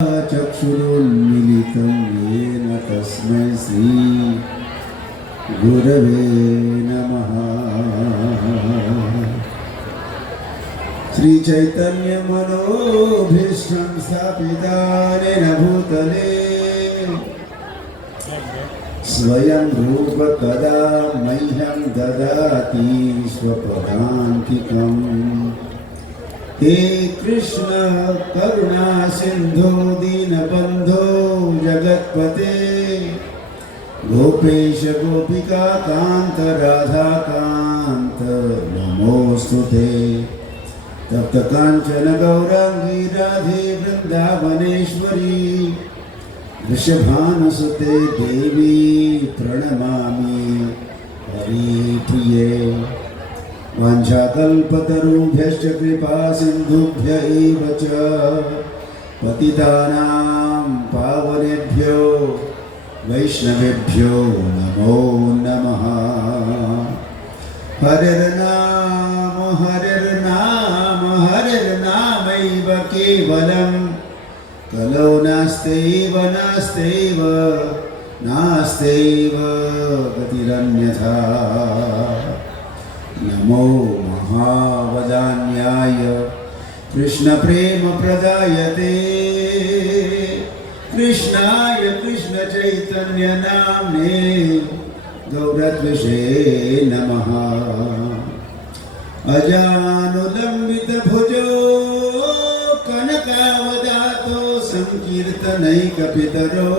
चक्षुरुन्मीलितं येन तस्मै श्री गुरवे नमः। श्री चैतन्य मनोभीष्टं स्थापितानेन भूतले स्वयं रूप कदा मह्यं ददाति स्वपदान्तिकम्। हे कृष्ण करुणा सिंधु दीनबंधो जगत्पते गोपेश गोपिका कांत राधा कांत नमोस्तुते। तप्त कांचन गौरांगी राधे वृंदावनेश्वरी वृषभानुसुते देवी प्रणमामि हरिप्रिये। वाञ्छाकल्पतरुभ्यश्च कृपा सिन्धुभ्य एव च पतितानां पावनेभ्यो वैष्णवेभ्यो नमो नमः। हरिर्नाम हरिर्नामैव केवलं कलौ नास्त्यैव गतिरन्यथा। नमो महावदान्याय कृष्ण प्रेम प्रदायते कृष्णाय कृष्ण चैतन्य नाम्ने गौरद्विषे नमः। अजानुलंबित भुजो कनकावदातो संकीर्तनैकपितरो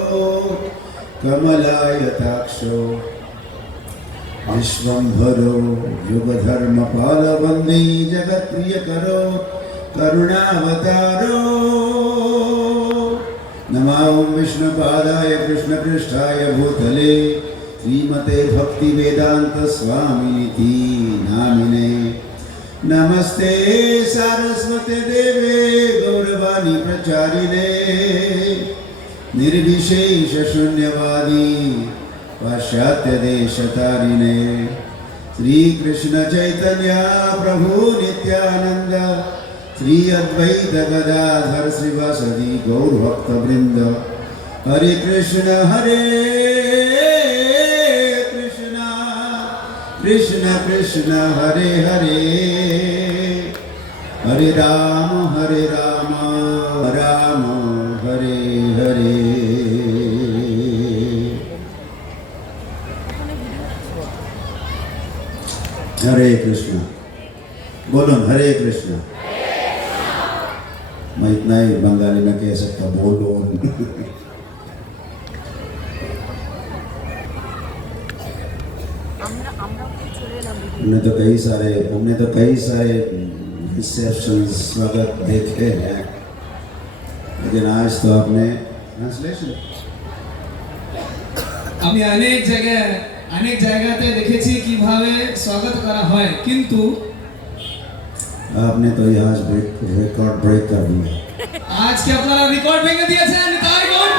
कमलायताक्षो विश्वंभरो युगधर्म पाल वंदे जगत्प्रियकरो करुणावतारो। नमो विष्णुपादाय कृष्णपृष्ठाय भूतले श्रीमते भक्तिवेदांत स्वामिनिति नामिने। नमस्ते सारस्वते देवे गौरवाणी प्रचारिणे निर्विशेष शून्यवादी पाश्चात्य देशतारिणे। श्री कृष्ण चैतन्य प्रभु नित्यानंद श्री अद्वैत गदाधर श्रीवासदि गौर भक्त वृंद। हरे कृष्ण कृष्ण कृष्ण हरे हरे हरे राम राम हरे हरे। हरे कृष्ण बोलो हरे कृष्ण। मैं इतना ही बंगाली में कह सकता बोलो। हमने तो कई सारे रिसेप्शन स्वागत देखे हैं, लेकिन आज तो आपने ट्रांसलेशन আমি অনেক জায়গাতে দেখেছি কিভাবে স্বাগত করা হয়, কিন্তু आपने तो यहाँ रिकॉर्ड ब्रेक कर दिया। आज के আপনারা রেকর্ড ভেঙে দিয়েছেন। তাই গৌর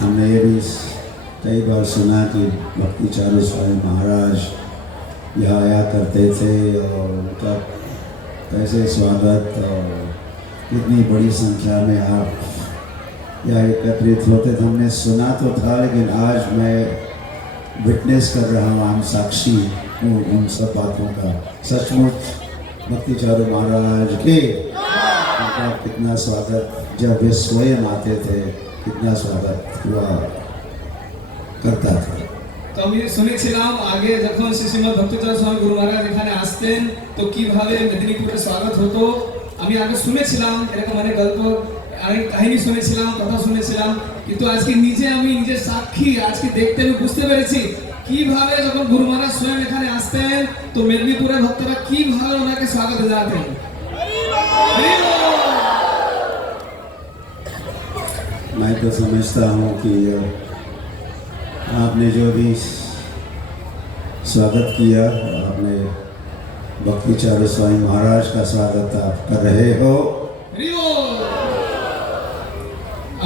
हमने ये भी कई बार सुना कि भक्ति चारू स्वामी महाराज यहाँ आया करते थे और उनका कैसे स्वागत और कितनी बड़ी संख्या में आप यहाँ एकत्रित होते थे। हमने सुना तो था, लेकिन आज मैं विटनेस कर रहा हूँ, हम साक्षी हूँ उन सब बातों का। सचमुच भक्ति चारू महाराज के उनका कितना स्वागत, जब वे स्वयं आते थे कितना स्वागत हुआ करता था। তো আমি শুনেছিলাম আগে যখন শ্রীমৎ ভক্তিচারণ স্বামী গুরু মহারাজ এখানে আসতেন তো কিভাবে মেদিনীপুরে স্বাগত হতো। আমি আগে শুনেছিলাম এরকম অনেক গল্প, অনেক কাহিনী শুনেছিলাম, কথা শুনেছিলাম, কিন্তু আজকে আমি নিজের সাক্ষী আজকে দেখতে আমি বুঝতে পেরেছি কিভাবে যখন গুরু মহারাজ স্বয়ং এখানে আসতেন তো মেদিনীপুরের ভক্তরা কিভাবে ওনাকে স্বাগত জানাতেন। मैं तो समझता हूँ कि आपने जो भी स्वागत किया, आपने भक्ति चारू स्वामी महाराज का स्वागत आप कर रहे हो।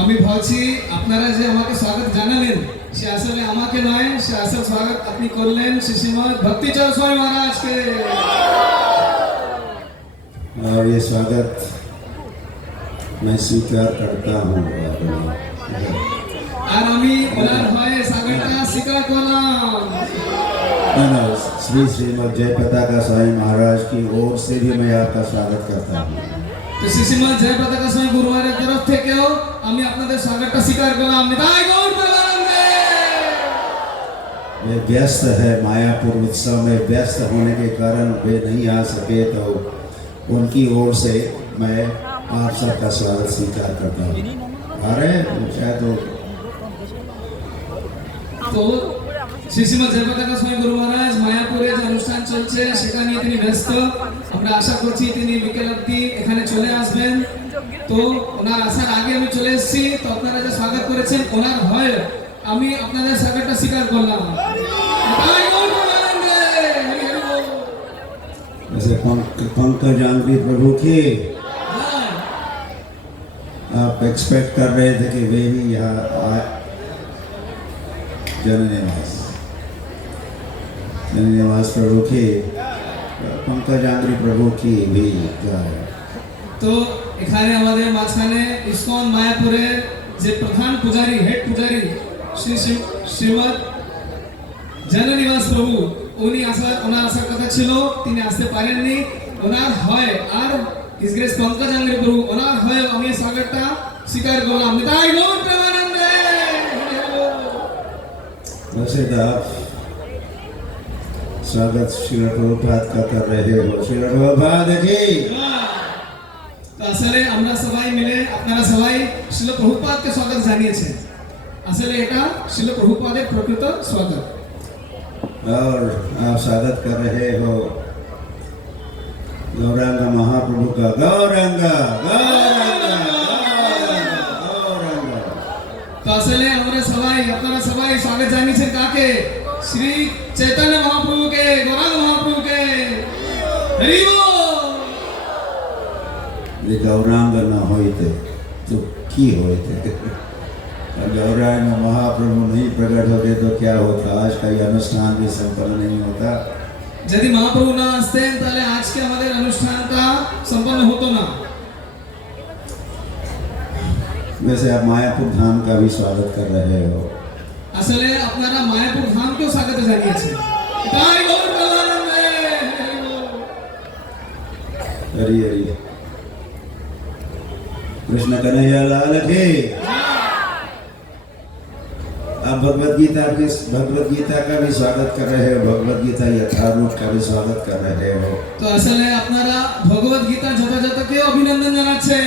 আমি ভাবছি আপনারা যে আমাকে স্বাগত জানালেন সে আসলে আমাকে নয়, সে আসল স্বাগত আপনি করলেন শ্রীশ্রীমদ ভক্তিচরণ স্বামী মহারাজকে। और ये स्वागत मैं स्वीकार करता हूँ। আর আমি ওনার হয়ে স্বাগতটা স্বীকার করলাম। ना श्री श्रीमद जयपताका स्वामी महाराज की ओर से भी मैं आपका स्वागत करता हूँ। তো শ্রীশ্রীমদ জয় পতাকা স্বামী গুরু মহারাজের তরফ থেকেও আমি আপনাদের স্বাগতটা স্বীকার করলাম। নিতাই গৌর প্রেমানন্দে। वे व्यस्त है, मायापुर उत्सव में व्यस्त होने के कारण वे नहीं आ सके, तो उनकी ओर से मैं आप सबका स्वागत स्वीकार करता हूँ। आ रहे शायद वो তো শ্রীশ্রীমদ জয় পতাকা স্বামী গুরু মহারাজ মায়াপুরে যে অনুষ্ঠান চলছে সেটা নিয়ে তিনি ব্যস্ত। আমরা আশা করছি তিনি বিকেল অবধি এখানে চলে আসবেন। তো ওনার আসার আগে আমি চলে এসেছি। তো আপনারা যে স্বাগত করেছেন ওনার হয় আমি আপনাদের স্বাগতটা স্বীকার করলাম। নিতাই গৌর প্রেমানন্দে। হরি হরি বল। जैसे पंकज आंगरी प्रभु की হ্যাঁ, आप एक्सपेक्ट कर रहे थे कि वे ही यहाँ जननिवास प्रभु की पंकज आंगरी प्रभु की भी जा रहे हैं। তো এখানে আমাদের মাঝখানে ইসকন মায়াপুরের যে প্রধান পূজারী হেড পূজারী শ্রীমদ জননিবাস প্রভু উনি ওনার আসার কথা ছিল, তিনি আসতে পারেননি। ওনার হয় আর হিজ গ্রেস পঙ্কজ আঙ্গিরি প্রভু ওনার হয় আমি স্বাগতটা স্বীকার করলাম। নিতাই গৌর প্রেমানন্দে। वैसे तो आप स्वागत श्री प्रभुपाद का कर रहे हो। श्री प्रभुपाद की তো আসলে আমরা সবাই মিলে আপনারা সবাই শিল প্রভুপাদকে স্বাগত জানিয়েছেন। আসলে এটা শিল প্রভুপাদের প্রকৃত স্বাগত। और आप स्वागत कर रहे हो गौरांग महाप्रभु का। गौरांग गौरांग गौरांग। তো আসলে আমরা সবাই আপনারা সবাই স্বাগত জানিয়েছেন কাকে? শ্রী চৈতন্য মহাপ্রভুকে, গৌরাঙ্গ মহাপ্রভুকে। হরি বল। ये गौरांग न होते तो की होते। और गौरांग महाप्रभु नहीं प्रकट होते तो क्या होता? आज का ये अनुष्ठान भी संपन्न नहीं होता। যদি মহাপ্রভু না আসতেন তাহলে আজকে আমাদের অনুষ্ঠানটা সম্পন্ন হতো না। वैसे आप मायापुर धाम का भी स्वागत कर रहे हो। আসলে আপনারা মায়াপুর ধামকেও স্বাগত জানিয়েছেন। নিতাই গৌর প্রেমানন্দে। हरि हरि कृष्ण कन्हैया लाल की। आप भगवत गीता का भी स्वागत कर रहे हो, भगवत गीता यथारूप का भी स्वागत कर रहे हो। তো আসলে আপনারা ভগবত গীতা যথাযথকে অভিনন্দন জানাচ্ছেন।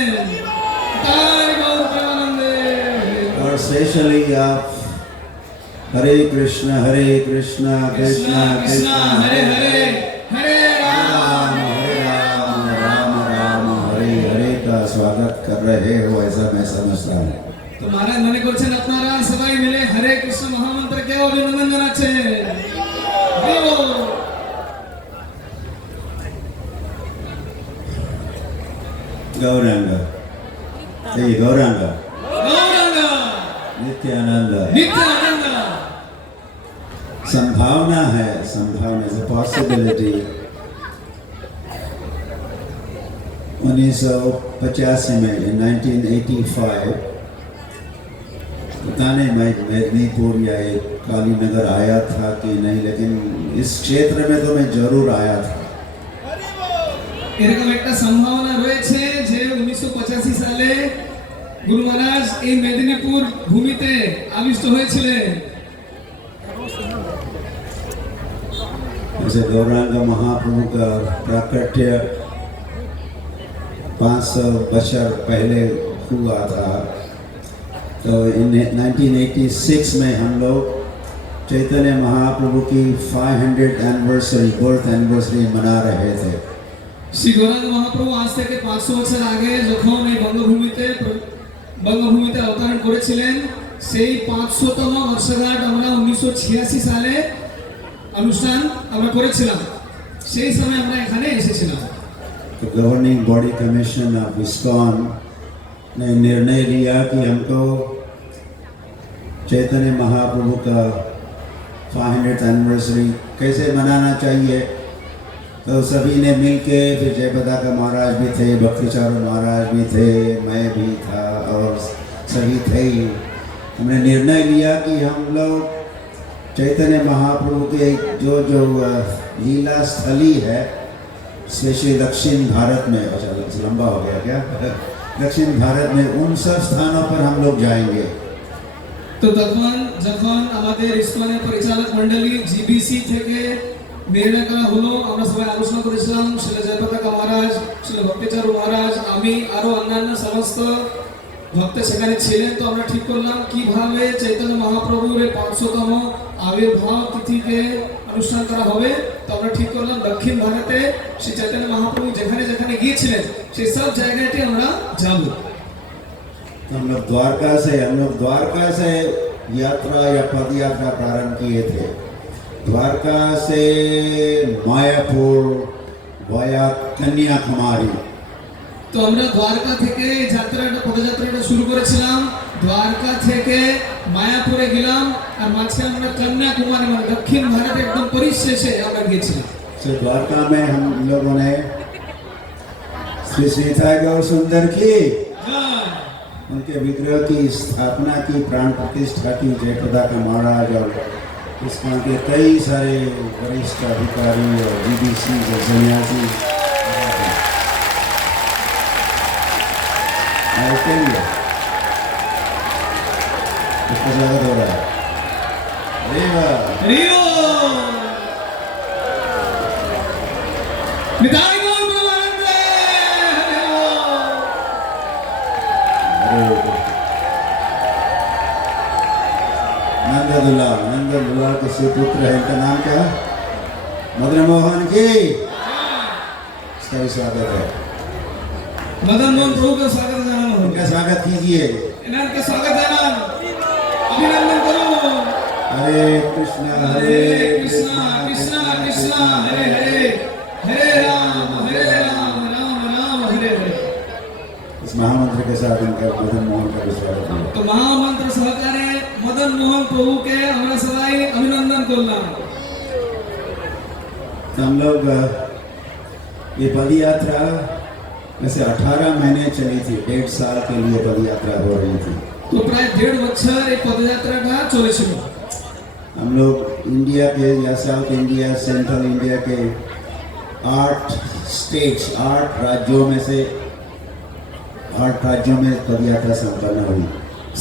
নিতাই গৌর প্রেমানন্দে। और स्पेशली आप हरे कृष्ण कृष्ण কৃষ্ণ কৃষ্ণ হরে হরে হরে রাম। राम राम राम हरे हरे का स्वागत कर रहे हो, ऐसा मैं समझता हूँ। তো মহারাজ মনে করছেন আপনারা সবাই মিলে হরে কৃষ্ণ মহামন্ত্রকে অভিনন্দন জানাচ্ছেন। হরি বল। गौरांग ये गौरांग গৌরাঙ্গ नित्यानंद নিত্য আনন্দ। संभावना है, संभावना is a possibility। 1985 में 1985 पता नहीं मैं मेदिनीपुर या एक कालीनगर आया था कि नहीं, लेकिन इस क्षेत्र में तो मैं जरूर आया था। এরকম একটা সম্ভাবনা রয়েছে যে 1985 সালে গুরু মহারাজ এই মেদিনীপুর ভূমিতে আবিষ্ট হয়েছিলেন। जैसे गौरांग महाप्रभु का प्राकट्य 500 बछर पहले हुआ था, तो 1986 में हम लोग चैतन्य महाप्रभु की 500 एनिवर्सरी बर्थ एनिवर्सरी मना रहे थे। শ্রী গৌরাঙ্গ মহাপ্রভু আজ থেকে 500 বছর আগে যখন এই বঙ্গভূমিতে অবতরণ করেছিলেন সেই 500তম বর্ষগাঁট আমরা 1986 সালে অনুষ্ঠান আমরা করেছিলাম। সেই সময় আমরা এখানে এসেছিলাম। तो governing body commission of ISKCON ने निर्णय लिया कि हमको चैतन्य महाप्रभु का 500th एनिवर्सरी कैसे मनाना चाहिए। तो सभी ने मिलके, फिर जयप्रदा महाराज भी थे, भक्तिचार्य महाराज भी थे, मैं भी था और सभी थे ही। हमने निर्णय लिया कि हम लोग चैतन्य महाप्रभु के जो जो लीला स्थली है, स्पेशली दक्षिण भारत में, अच्छा लंबा हो गया क्या, दक्षिण भारत में उन सब स्थानों पर हम लोग जाएंगे। তো তখন যখন আমাদের ইসকনের পরিচালক মণ্ডলী জিবিসি থেকে নির্ণয় করা হলো, আমরা সবাই আলোচনা করেছিলাম, শ্রী জয়প্রতাকা মহারাজ, শ্রী ভক্তিচারু মহারাজ, আমি আরো অন্যান্য সমস্ত ভক্ত সেখানে ছিলেন। তো আমরা ঠিক করলাম কিভাবে চৈতন্য মহাপ্রভুর 500তম আবির্ভাব তিথিকে অনুষ্ঠান করা হবে। তো আমরা ঠিক করলাম দক্ষিণ ভারতে শ্রী চৈতন্য মহাপ্রভু যেখানে যেখানে গিয়েছিলেন সেই সব জায়গাটি আমরা যাব। हम लोग द्वारका से यात्रा या पद यात्रा प्रारंभ किए थे। द्वारका से मायापुर वाया कन्याकुमारी। তো আমরা দ্বারকা থেকে যাত্রাটা পদযাত্রাটা শুরু করেছিলাম। দ্বারকা থেকে মায়াপুরে গেলাম আর মাঝখানে আমরা কন্যাকুমারী মানে দক্ষিণ ভারতে একদম পরিশেষে আমরা গিয়েছিলাম। तो द्वारका में हम लोगों ने श्री सीता गौर सुंदर की उनके विग्रह की स्थापना की, प्राण प्रतिष्ठा की, जयप्रदा महाराज और इसका के कई सारे वरिष्ठ अधिकारी और जीबीसी सन्यासी इसका स्वागत हो रहा है। अरे वाह, रियो निताई गौर प्रेमानंद, नंददुल्ला के सुपुत्र है, इनका नाम क्या है? मदन मोहन की, इसका भी स्वागत है। मदन मोहन प्रभु का स्वागत जाना हो, उनका स्वागत कीजिए। इनका स्वागत जाना अभिनंदन करो। हरे कृष्णा हरे कृष्णा कृष्णा कृष्णा हरे हरे, हरे राम राम राम हरे हरे। इस महामंत्र के साथ इनका मदन मोहन का भी स्वागत है। तो महामंत्र सहकारे मदन मोहन प्रभु के हमरा सबाई अभिनंदन करलाम। हम लोग ये पद यात्रा वैसे 18 महीने चली थी, 1.5 साल के लिए पद यात्रा हो रही थी। तो प्राय 1.5 বছর এই পদযাত্রাটা চলেছিল। हम लोग इंडिया के या साउथ इंडिया, सेंट्रल इंडिया के 8 स्टेट्स, 8 राज्यों में से 8 राज्यों में पद यात्रा संपन्न हुई।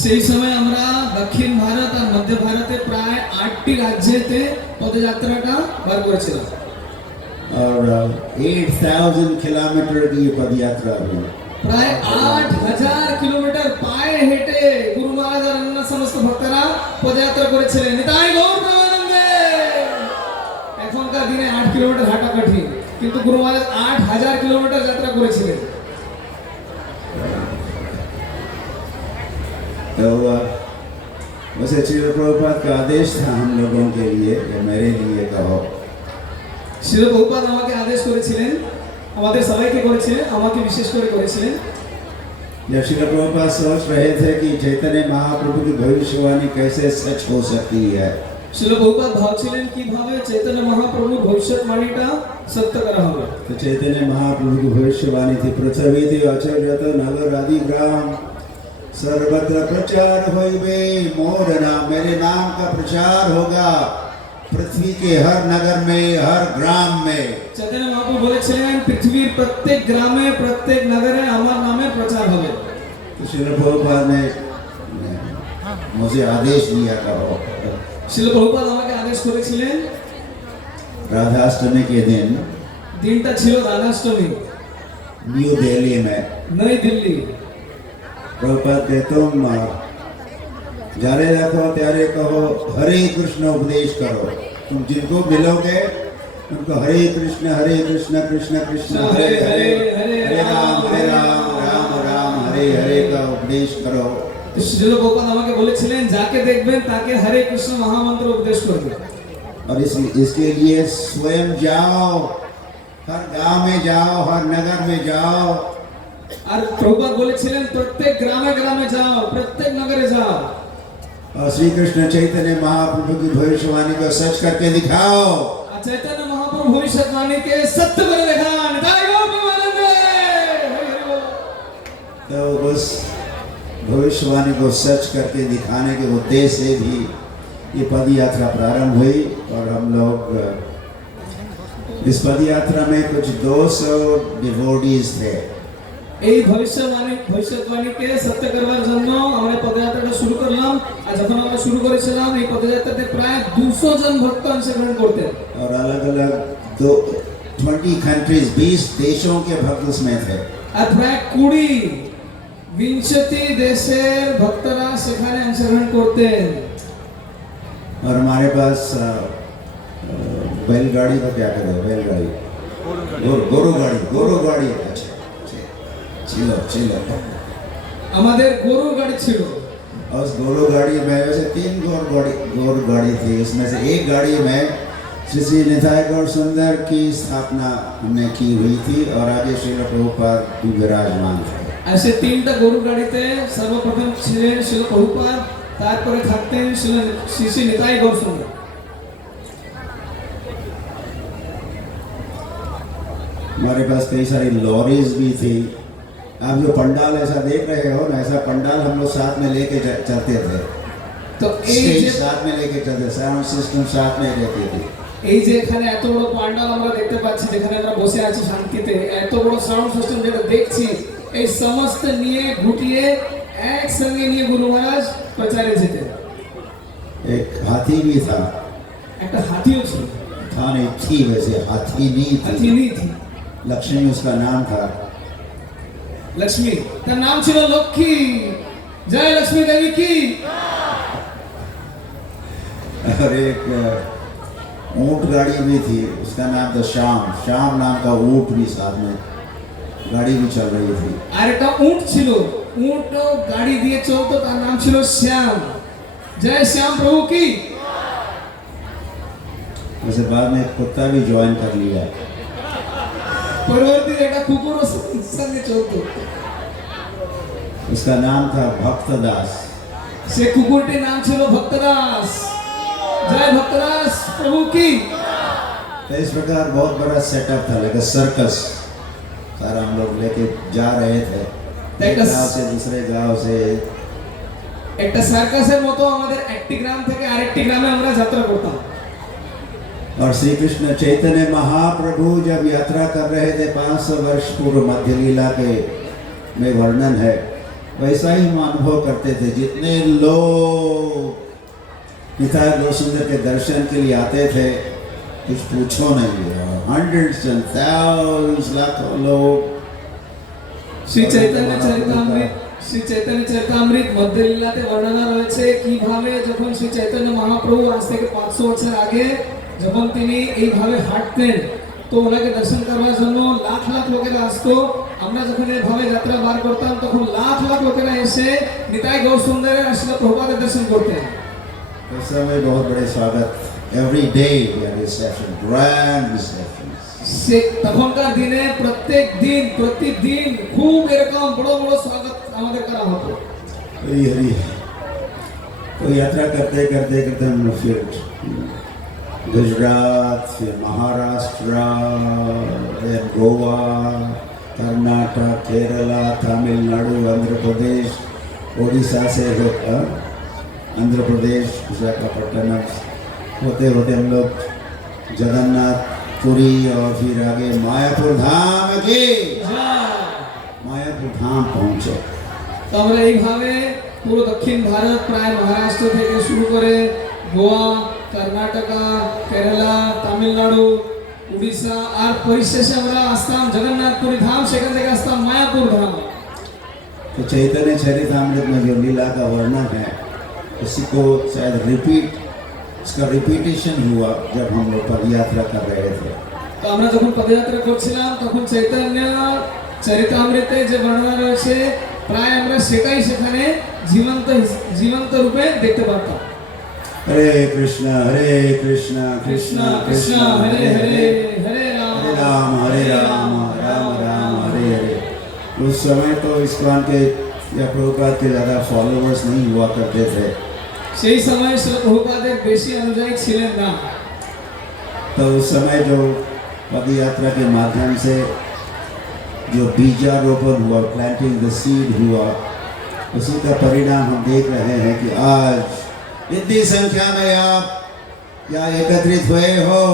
সেই সময় আমরা দক্ষিণ ভারত আর মধ্য ভারতে প্রায় 8টি রাজ্যেতে পদযাত্রাটা বার করেছিলাম। और 8000 किलोमीटर की ये पद यात्रा हुई। প্রায় 8000 কিলোমিটার পায়ে হেঁটে গুরু মহারাজ আর অন্য সমস্ত ভক্তরা পদযাত্রা করেছিলেন। নিতাই গৌর প্রেমানন্দে। এখনকার দিনে 8 কিলোমিটার হাঁটা কঠিন, কিন্তু গুরু মহারাজ 8000 কিলোমিটার যাত্রা করেছিলেন। तो वैसे श्री प्रभुपाद का आदेश था हम लोगों के लिए, या मेरे लिए कहो, শ্রী প্রভুপাদ আমাকে আদেশ করেছিলেন, আমাদের সবাইকে করেছিলেন, আমাকে বিশেষ করে করেছিলেন। जब श्री प्रभुपाद सोच रहे थे कि चैतन्य महाप्रभु की भविष्यवाणी कैसे सच हो सकती है, শ্রী প্রভুপাদ ভাবছিলেন কিভাবে চৈতন্য মহাপ্রভুর ভবিষ্যৎবাণীটা সত্য করা হবে। तो चैतन्य महाप्रभु की भविष्यवाणी थी, पृथ्वी थी अचल नगर आदि ग्राम सर्वत्र प्रचार होइबे मोर नाम, मेरे नाम का प्रचार होगा पृथ्वी के हर नगर में, हर ग्राम में। চৈতন্য মহাপ্রভু বলেছিলেন পৃথিবীর প্রত্যেক গ্রামে প্রত্যেক নগরে আমার নামে প্রচার হবে। तो श्री प्रभुपाद ने मुझे आदेश दिया कहो, শ্রী প্রভুপাদ আমাকে আদেশ করেছিলেন। राधाष्टमी के दिन দিনটা ছিল রাধাষ্টমী, न्यू दिल्ली में। नई दिल्ली। प्रभुपाद के तुम जारे रखो त्यारे कहो हरे कृष्ण उपदेश करो, तुम जिनको मिलोगे उनको हरे कृष्ण कृष्ण कृष्ण हरे हरे, हरे राम राम राम हरे हरे का उपदेश करो। তো শ্রী প্রভুপাদ আমাকে বলেছিলেন যাকে দেখবেন তাকে হরে কৃষ্ণ মহামন্ত্র উপদেশ করবে। और इसके लिए स्वयं जाओ, हर गांव में जाओ, हर नगर में जाओ। আর প্রভুপাদ বলেছিলেন প্রত্যেক গ্রামে গ্রামে যাও, প্রত্যেক নগরে যাও। और श्री कृष्ण चैतन्य महाप्रभु की भविष्यवाणी को सच करके दिखाओ। चैतन्य महाप्रभु भविष्यवाणी के सत्य कर दिखा। निताई गौर प्रेमानंद। हरि बोल। तो उस भविष्यवाणी को सच करके दिखाने के उद्देश्य से भी ये पद यात्रा प्रारंभ हुई। और हम लोग इस पद यात्रा में कुछ 200 डिवोटीज थे। এই ভবিষ্যৎবাণীকে সত্য করবার জন্য আমরা পদযাত্রাটা শুরু করলাম। আর যখন আমরা শুরু করেছিলাম এই পদযাত্রাতে প্রায় 200 জন ভক্ত অংশগ্রহণ করতেন। और अलग अलग 20 कंट्रीज 20 देशों के भक्त उसमें थे। আর প্রায় 20 দেশের ভক্তরা সেখানে অংশগ্রহণ করতেন। और हमारे पास बैलगाड़ी का क्या कहते हैं, बैलगाड़ी गोरू गाड़ी अच्छा चिलो আমাদের গরুর গাড়ি ছিল। और उस गोरू गाड़ी में वैसे 3 गोरू गाड़ी थी। उसमें से एक गाड़ी में श्री निताई गौर सुंदर की स्थापना हमने की हुई थी और आगे श्रील प्रभुपाद भी विराजमान थे। ऐसे 3টা গরুর গাড়িতে সর্বপ্রথম ছিলেন শ্রীল প্রভুপাদ, তারপরে থাকতেন শ্রী নিতাই গৌর সুন্দর। हमारे पास कई सारी लॉरीज भी थी। आप जो पंडाल ऐसा देख रहे हो ना, ऐसा पंडाल हम लोग साथ में लेके चलते थे। तो स्टेज साथ में लेके चलते, साउंड सिस्टम साथ में रहती थी। এই যে এখানে এত বড় পান্ডাল আমরা দেখতে পাচ্ছি, যেখানে আমরা বসে আছি শান্তিতে, এত বড় সাউন্ড সিস্টেম যেটা দেখছি, এই সমস্ত নিয়ে গুটিয়ে একসঙ্গে নিয়ে গুরু মহারাজ প্রচারে যেতেন। एक हाथी भी था। একটা হাতিও ছিল। था नहीं थी, वैसे हाथी नहीं হাতি थी। নেই थी। लक्ष्मी उसका नाम था। লক্ষ্মী, তার নাম ছিল লক্ষ্মী। জয় লক্ষ্মী দেবী কি। और एक ऊंट गाड़ी भी थी, उसका नाम था श्याम नाम का ऊंट भी साथ में गाड़ी भी चल रही थी। আর একটা উট ছিল, উট গাড়ি দিয়ে চলতো, তার নাম ছিল শ্যাম। জয় শ্যাম প্রভু কি। वैसे बाद में एक कुत्ता भी ज्वाइन कर लिया। পরবর্তীতে একটা কুকুরও সঙ্গে চলতো। उसका नाम था भक्तदास। সে কুকুরটির নাম ছিল ভক্তদাস। जय भक्तदास प्रभु की। तो इस प्रकार बहुत बड़ा सेटअप था, लेकिन सर्कस सारा हम लोग लेके जा रहे थे एक गांव से दूसरे गांव से। একটা সার্কাসের মতো আমাদের একটি গ্রাম থেকে আরেকটি গ্রামে আমরা যাত্রা করতাম। और श्री कृष्ण चैतन्य महाप्रभु जब यात्रा कर रहे थे 500 वर्ष पूर्व मध्य लीला के में वर्णन है, वैसा ही हम अनुभव करते थे। जितने लोग निताई गौर सुंदर के दर्शन के लिए आते थे, कुछ पूछो नहीं, हंड्रेड्स एंड थाउजेंड्स लाखों लोग। শ্রী চৈতন্য চরিতামৃত মধ্য লীলাতে বর্ণনা রয়েছে কিভাবে যখন শ্রী চৈতন্য মহাপ্রভু আজ থেকে 500 বছর আগে যখন তিনি এইভাবে হাঁটতেন, তো ওনাকে দর্শন করার জন্য লাখ লাখ লোকেরা আসতো। আমরা যখন এইভাবে যাত্রা বার করতাম তখন লাখ লাখ লোকেরা এসে নিতাই গৌর সুন্দরের শ্রীল প্রভুপাদের দর্শন করতেন। उस समय बहुत बड़े स्वागत, every day reception, grand reception. সে তখনকার দিনে প্রতিদিন খুব এরকম বড় বড় স্বাগত আমাদের করা হতো। हरी हरी। तो यात्रा करते करते करते हम लोग फिर गुजरात, फिर महाराष्ट्र, फिर गोवा, कर्नाटक, केरला, तमिलनाडु, आंध्र प्रदेश, उड़ीसा से होकर आंध्र प्रदेश, विशाखापट्टनम होते होते हम लोग जगन्नाथ पुरी और फिर आगे मायापुर धाम के मायापुर धाम पहुंचे। তো আমরা এইভাবে পুরো দক্ষিণ ভারত প্রায় মহারাষ্ট্র থেকে শুরু করে গোয়া, কর্ণাটকা, কেরালা, তামিলনাড়ু, উড়িষ্যা আর পরিশেষে আমরা আসতাম জগন্নাথপুরী ধাম, সেখান থেকে আসতাম মায়াপুর ধাম। तो चैतन्य चरितामृत में जो लीला का वर्णन है, उसी को शायद इसका रिपीटेशन हुआ जब हम लोग पद यात्रा कर रहे थे। তো আমরা যখন পদযাত্রা করছিলাম তখন চৈতন্য চরিতামৃতে যে বর্ণনা রয়েছে প্রায় আমরা সেটাই সেখানে জীবন্ত রূপে দেখতে পারতাম। हरे कृष्णा कृष्ण कृष्ण हरे हरे, हरे राम राम राम हरे हरे। उस समय तो इस्कॉन के या प्रभुपाद के ज़्यादा फॉलोअर्स नहीं हुआ करते थे। সেই সময় শ্রীল প্রভুপাদের বেশি অনুযায়ী ছিলেন না। तो उस समय जो पद यात्रा के माध्यम से जो बीजारोपण हुआ, प्लांटिंग द सीड हुआ, उसी का परिणाम हम देख रहे हैं कि आज इतनी संख्या में आप यहाँ एकत्रित हुए हो।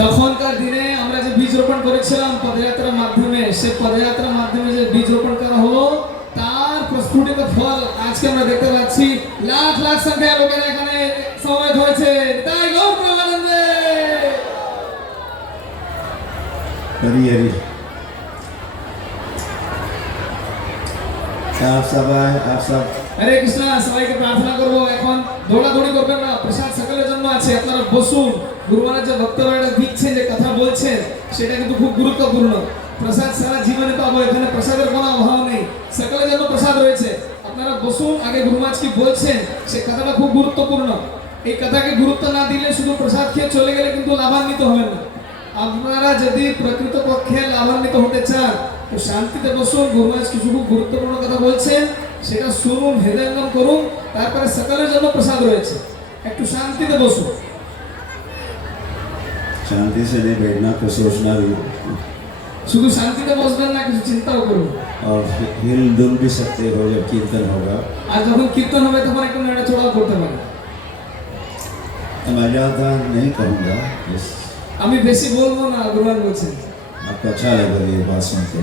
তখনকার দিনে আমরা যে বীজ রোপণ করেছিলাম পদযাত্রার মাধ্যমে, সে পদযাত্রার মাধ্যমে যে বীজ রোপণ করা হলো তার প্রস্ফুটিত ফল আজকে আমরা দেখতে পাচ্ছি। লাখ লাখ সংখ্যায় লোকেরা এখানে সমবেত হয়েছে। তাই গৌর প্রেমানন্দে। हरी हरी। आप सब आए, आप सब হরে কৃষ্ণ। সবাইকে প্রার্থনা করব, এখন দৌড়াদৌড়ি করবেন না, প্রসাদ সকলের জন্য আছে, আপনারা বসুন। গুরু মহারাজ যে বক্তব্য দিচ্ছেন, যে কথা বলছেন, সেটা কিন্তু খুব গুরুত্বপূর্ণ। প্রসাদ সারা জীবনে পাবো, এখানে প্রসাদের কোনো অভাব নেই, সকলের জন্য প্রসাদ রয়েছে। আপনারা বসুন, আগে গুরু মহারাজ কি বলছেন সে কথাটা খুব গুরুত্বপূর্ণ। এই কথাকে গুরুত্ব না দিলে, শুধু প্রসাদ খেয়ে চলে গেলে কিন্তু লাভান্বিত হবেন না। আপনারা যদি প্রকৃতপক্ষে লাভান্বিত হতে চান তো শান্তিতে বসুন। গুরু মহারাজ কিছু খুব গুরুত্বপূর্ণ কথা বলছেন, সেটা শুনুন, হৃদয়ঙ্গম করুন, তারপরে সকলের জন্য প্রসাদ রয়েছে। একটু শান্তিতে বসুন। शांति से नहीं बैठना, तो सोचना भी শুধু শান্তিতে বসবেন না, কিছু চিন্তাও করুন। और हिल डुल भी सकते हो जब कीर्तन होगा। আর যখন কীর্তন হবে তখন একটু নড়াচড়াও করতে পারেন। मैं ज़्यादा नहीं कहूँगा, बस আমি বেশি বলবো না, গুরু মহারাজ বলছেন। आपको अच्छा लगेगा ये बात सुन के।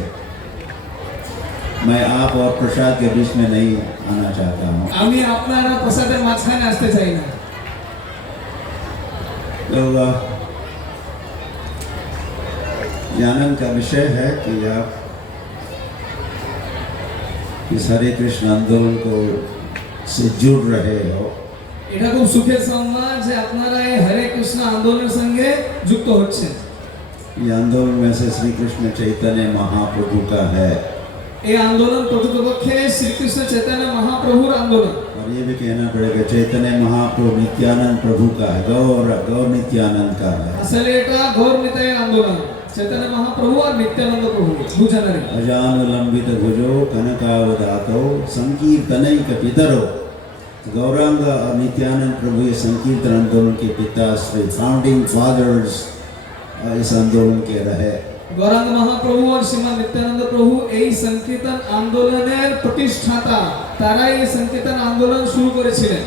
मैं आप और प्रसाद के बीच में नहीं आना चाहता हूँ। আমি আপনারা প্রসাদের মাঝখানে আসতে চাই না। तो जानन का विषय है कि आप इस हरे कृष्ण आंदोलन को से जुड़ रहे हो। এটা খুব সুখের সংবাদ যে আপনারা এই হরে কৃষ্ণ আন্দোলনের সঙ্গে যুক্ত হচ্ছেন। ये आंदोलन में से श्री कृष्ण चैतन्य महाप्रभु का है, এই আন্দোলন প্রকৃতপক্ষে শ্রীকৃষ্ণ চৈতন্য মহাপ্রভুর আন্দোলন। और ये भी कहना पड़ेगा चैतन्य महाप्रभु नित्यानंद प्रभु का है, गौर गौर नित्यानंद का है। আসলে এটা গৌর নিতাইয়ের আন্দোলন, চৈতন্য মহাপ্রভু আর নিত্যানন্দ প্রভু দুজনেরই। अजानुलंबित भुजो कनकावदातो संकीर्तनैक पितरो। गौरांग और नित्यानंद प्रभु ये संकीर्तन आंदोलन के पिता, श्री फाउंडिंग फादर्स इस आंदोलन के रहे। গৌরাঙ্গ মহাপ্রভু আর শ্রীমান নিত্যানন্দ প্রভু এই সংকীর্তন আন্দোলনের প্রতিষ্ঠাতা, তারাই এই সংকীর্তন আন্দোলন শুরু করেছিলেন।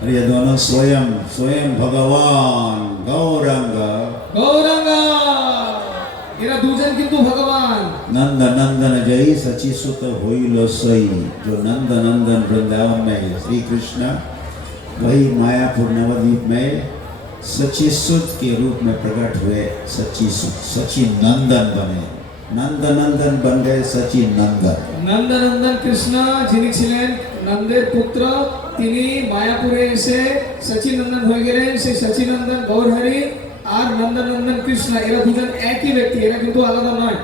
और ये दोनों स्वयं स्वयं भगवान गौरांग গৌরাঙ্গ এরা দুজন কিন্তু ভগবান। नंद नंदन जय सची सुत होइलो सई। जो नंद नंदन वृंदावन में श्री कृष्ण, वही मायापुर नवद्वीप में सची सुत के रूप में प्रकट हुए। सची सुत सची नंदन बने, नंद नंदन बन गए सची नंदन। নন্দনন্দন কৃষ্ণ যিনি ছিলেন নন্দের পুত্র, তিনি মায়াপুরে এসে সচিনন্দন হয়ে গেলেন। সেই সচিনন্দন গৌরহরি আর নন্দনন্দন কৃষ্ণ এরা দুজন একই ব্যক্তি, এরা কিন্তু আলাদা নয়।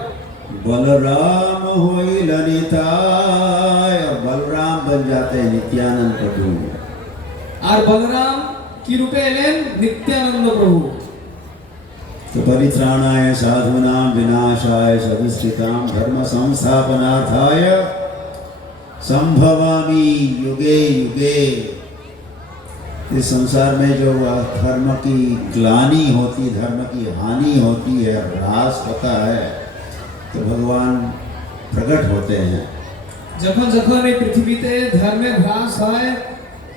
बलराम हुई ललिताय, और बलराम बन जाते हैं नित्यानंद प्रभु। আর বলরাম কি রূপে এলেন? নিত্যানন্দ প্রভু। तो परित्राणाय साधूनां विनाशाय सदुष्टितां धर्म संस्थापनार्थाय संभवामि युगे युगे। इस संसार में जो धर्म की ग्लानि होती, धर्म की हानि होती है, ह्रास होता है, तो भगवान प्रकट होते हैं। যখন যখন এই পৃথিবীতে ধর্মের হ্রাস হয়,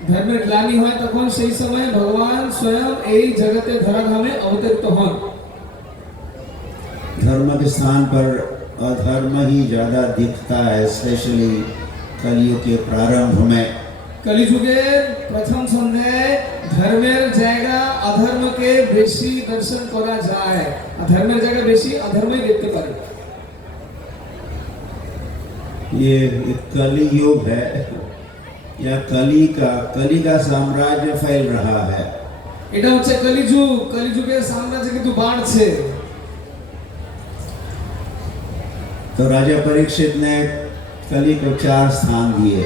ধর্মের গ্লানি হয়, তখন সেই সময় ভগবান স্বয়ং এই জগতে ধরাধামে অবতরিত হন। धर्म के स्थान पर अधर्म ही ज़्यादा दिखता है, स्पेशली कलयुग के प्रारंभ में। কলিযুগের প্রথম সন্ধ্যায় ধর্মের জায়গা অধর্মকে বেশি দর্শন করা যায়, আর ধর্মের জায়গা বেশি অধর্মই দেখতে পারে। ये एक कली युग है, या कली का साम्राज्य फैल रहा है। এটা হচ্ছে কলিযুগ, কলিযুগের সাম্রাজ্য কিন্তু বাড়ছে। तो राजा परीक्षित ने कली को 4 स्थान दिए।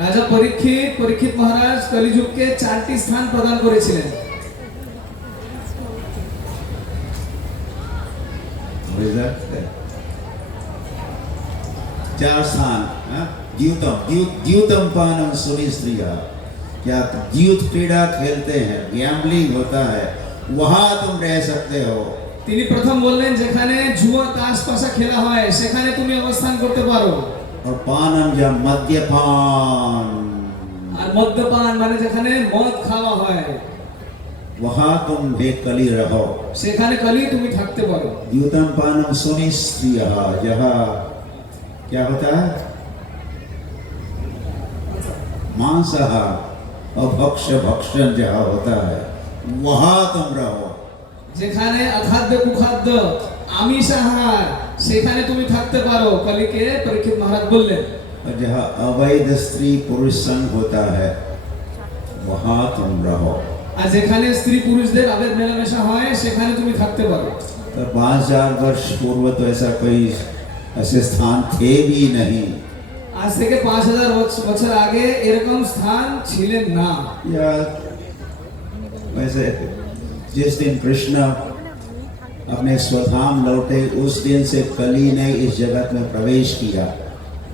রাজা পরীক্ষিত মহারাজ কলিযুগকে 4টি স্থান প্রদান করেছিলেন। चार स्थान, हाँ? द्यूतम पानम सुनी स्त्रिया, क्या द्यूत क्रीड़ा खेलते हैं, गैम्बलिंग होता है, वहां तुम रह सकते हो। তিনি প্রথম বললেন যেখানে জুয়া তাস পাশা খেলা হয় সেখানে তুমি অবস্থান করতে পারো। और पानम या मद्यपान, আর মদ্যপান মানে যেখানে মদ খাওয়া হয় वहां तुम बेकली रहो। সেখানে কলি তুমি থাকতে পারো। द्यूतम पानम सुनी स्त्रिया, जहाँ क्या होता है, मांसाहार और भक्षण जहाँ होता है वहां तुम रहो। যেখানে অখাদ্য কুখাদ্য আমিষ আহার সেখানে তুমি থাকতে পারো, কলিকে পরীক্ষিত মহারাজ বললেন। और जहाँ अवैध स्त्री पुरुष संग होता है वहां तुम रहो। আর যেখানে স্ত্রী পুরুষদের অবৈধ মেলামেশা হয় সেখানে তুমি থাকতে পারো। तो 5000 वर्ष पूर्व तो ऐसा कोई ऐसे स्थान थे भी नहीं, আজ থেকে 5000 বছর আগে এরকম স্থান ছিলেন না। या वैसे जिस दिन कृष्ण अपने स्वधाम लौटे उस दिन से कली ने इस जगत में प्रवेश किया।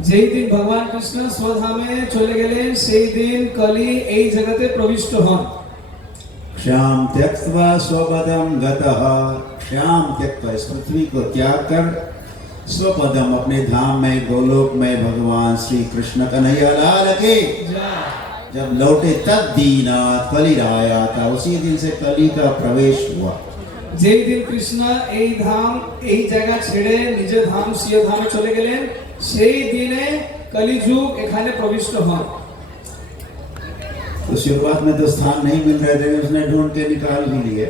যেই দিন ভগবান কৃষ্ণ স্বধামে চলে গেলেন সেই দিন কলি এই জগতে প্রবিষ্ট হন। श्याम त्यक्त्वा स्वपदम गतः, श्याम त्यक्त्वा इस पृथ्वी को त्याग कर स्वपदम अपने धाम में गोलोक में भगवान श्री कृष्ण कन्हैया लाल के जब लौटे तब दीनाथ कली आया था, उसी दिन से कली का प्रवेश हुआ। যেই দিন কৃষ্ণ এই ধাম এই জায়গা ছেড়ে নিজের ধাম সিয় ধামে চলে গেলেন সেই দিনে কলিযুগ এখানে প্রবিষ্ট হন। तो शुरुआत में तो स्थान नहीं मिल रहे थे, उसने ढूंढ के निकाल भी लिए।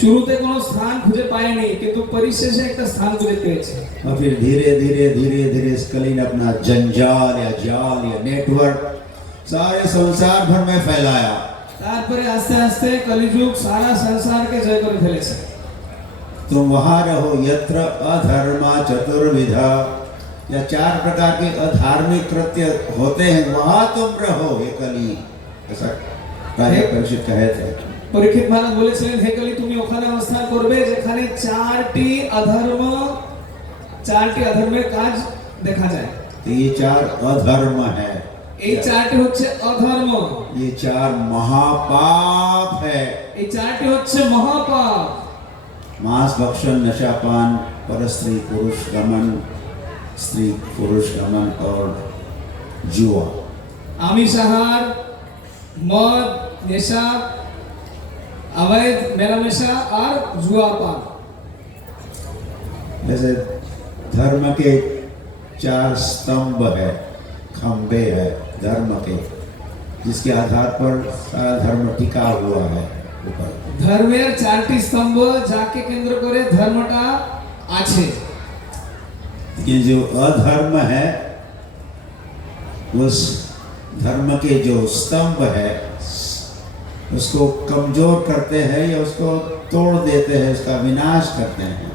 শুরুতে কোনো স্থান খুঁজে পায়নি কিন্তু পরিশেষে একটা স্থান খুঁজে পেয়েছে। और फिर धीरे धीरे इस कली ने अपना जंजाल या जाल या नेटवर्क सारे संसार भर में फैलाया। তারপরে আস্তে আস্তে কলিযুগ সারা সংসারকে জয় করে ফেলেছে। तुम वहां रहो यत्र अधर्म चतुर्विधा, या 4 प्रकार के अधार्मिक कृत्य होते हैं वहां तुम रहो हे कली, ऐसा राजा परीक्षित कहे थे। পরীক্ষিত মহারাজ বলেছিলেন হে কলি তুমি ওখানে অবস্থান করবে যেখানে চারটি অধর্মের কাজ দেখা যায়। तो ये 4 अधर्म है, এই চারটি হচ্ছে অধর্ম, ये 4 महापाप है। এই চারটি হচ্ছে মহাপাপ। मांस भक्षण, नशापान, परस्त्री पुरुष गमन, स्त्री पुरुष गमन और जुआ। আমিষ আহার, মদ, নেশা, অবৈধ মেলামেশা আর জুয়া পান। जैसे धर्म के 4 स्तंभ है, खंबे है धर्म के, जिसके आधार पर सारा धर्म टिका हुआ है ऊपर। ধর্মের চারটি স্তম্ভ যাকে কেন্দ্র করে ধর্মটা আছে। लेकिन जो अधर्म है उस धर्म के जो स्तंभ है उसको कमजोर करते हैं या उसको तोड़ देते हैं, उसका विनाश करते हैं।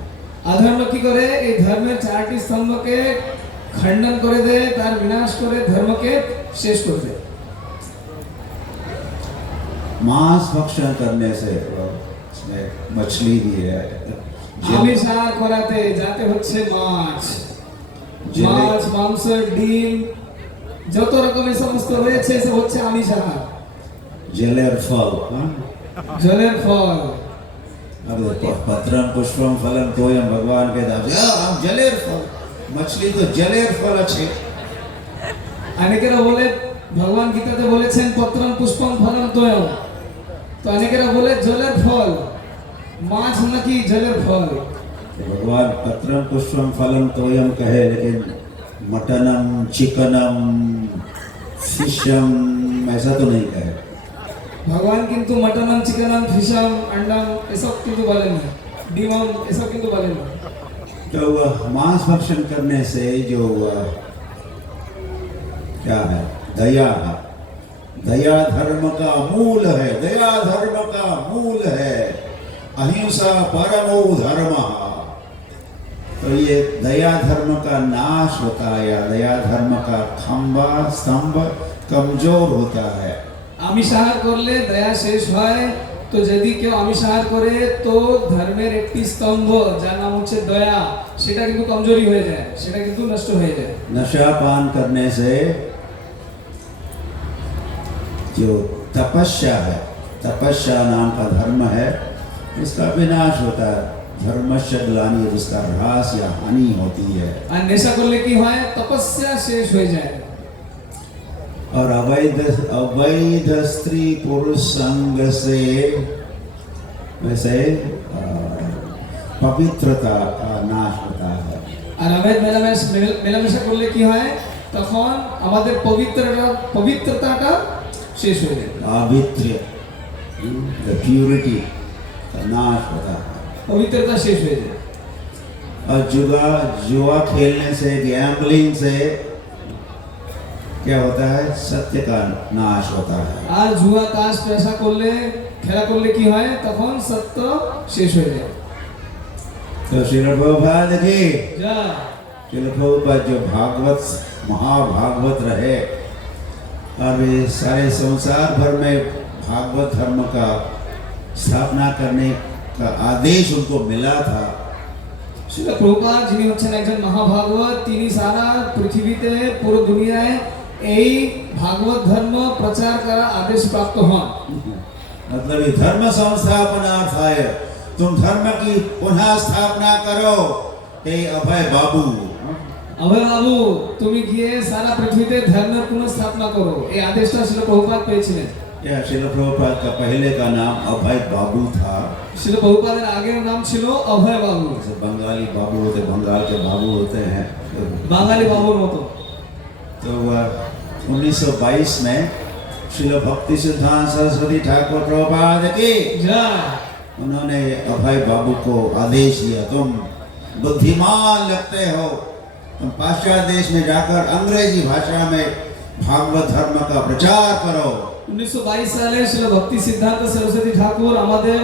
অধর্ম কি করে এই ধর্মের চারটি স্তম্ভকে খণ্ডন করে দেয়, তার বিনাশ করে ধর্মকে শেষ করে দেয়। मांस भक्षण करने से इसमें मछली भी है, আমিষ আহার করাতে যাতে হচ্ছে মাছ, জেলে- মাছ, মাংস, ডিম যত রকমের সমস্ত রয়েছে সব হচ্ছে আমিষ আহার। जलेर फल, हाँ? জলের ফল, अब पत्रम पुष्पम फलम तोयम भगवान के दास, हम जलेर फल, मछली तो जलेर फल अच्छे। অনেকেরা বলে ভগবান গীতাতে বলেছেন পত্রম পুষ্পম ফলম তোয়ম, তো অনেকেরা বলে জলের ফল, মাছ নাকি জলের ফল। तो भगवान पत्रम पुष्पम फलम तोयम कहे, लेकिन मटनम चिकनम फिशम ऐसा तो नहीं कहे। ভগবান কিন্তু মটনম, চিকেনম, ফিশম, अंडम এসব কিন্তু বলেন না, ডিমম এসব কিন্তু বলেন না। तो मांस भक्षण करने से जो क्या है, दया है, दया धर्म का मूल है, दया धर्म का मूल है। अहिंसा परमो धर्म। तो ये दया धर्म का नाश होता है या दया धर्म का खंबा स्तंभ कमजोर होता है। আমিষ আহার করলে দয়া শেষ হয় তো যদি কেউ আমিষ আহার করে তো ধর্মের একটি স্তম্ভ যার নাম হচ্ছে দয়া সেটা কিন্তু কমজোরি হয়ে যায়, সেটা কিন্তু নষ্ট হয়ে যায়। नशा पान करने से जो तपस्या है, तपस्या नाम का धर्म है, इसका विनाश होता है। धर्मस्य ग्लानि, जिसका ह्रास या हानि होती है। আর নেশা করলে কি হয়, তপস্যা শেষ হয়ে যায়। और अवैध स्त्री पुरुष संग से वैसे पवित्रता का नाश होता है। আর অবৈধ মেলামেশা করলে কি হয়, তখন আমাদের পবিত্রতাটা শেষ হয়ে যায়। पावित्र्य, द प्यूरिटी का नाश होता है। पवित्रता शेष हो जाए। और जुआ खेलने से, गैम्बलिंग से क्या होता है, सत्य का नाश होता है। আর জুয়া তাস পেশা করলে, খেলা করলে কি হয়, তখন সত্য শেষ হয়ে যায়। तो श्रील प्रभुपाद की, যা श्रील प्रभुपाद जो भागवत महाभागवत रहे और ये सारे संसार भर में भागवत धर्म का स्थापना करने का आदेश उनको मिला था। শিল প্রভুপাদ যিনি হচ্ছেন একজন মহাভাগবত, তিনি সারা পৃথিবীতে পুরো দুনিয়ায় এই ভাগবত ধর্ম প্রচার করার আদেশ প্রাপ্ত হন। मतलब ये धर्म संस्थापनार्थ है, तुम धर्म की पुनः स्थापना करो, हे अभय बाबू। অভয় বাবু, তুমি গিয়ে সারা পৃথিবীতে ধর্মের পুনঃস্থাপনা করো, এই আদেশটা শিল প্রভুপাদ পেয়েছিলেন। यह श्रील प्रभुपाद का पहले का नाम अभय बाबू था। শিল প্রভুপাদের আগের নাম ছিল অভয় বাবু। जैसे बंगाली बाबू होते, बंगाल के बाबू होते हैं। বাঙালি বাবুর মতো। तो वह 1922 में श्रील भक्ति सिद्धांत सरस्वती ठाकुर प्रभुपाद की, যা उन्होंने अभय बाबू को आदेश दिया, तुम बुद्धिमान लगते हो, तुम पाश्चात्य देश में जाकर अंग्रेजी भाषा में भागवत धर्म का प्रचार करो। 1922 সালে শিল ভক্তি সিদ্ধান্ত সরস্বতী ঠাকুর আমাদের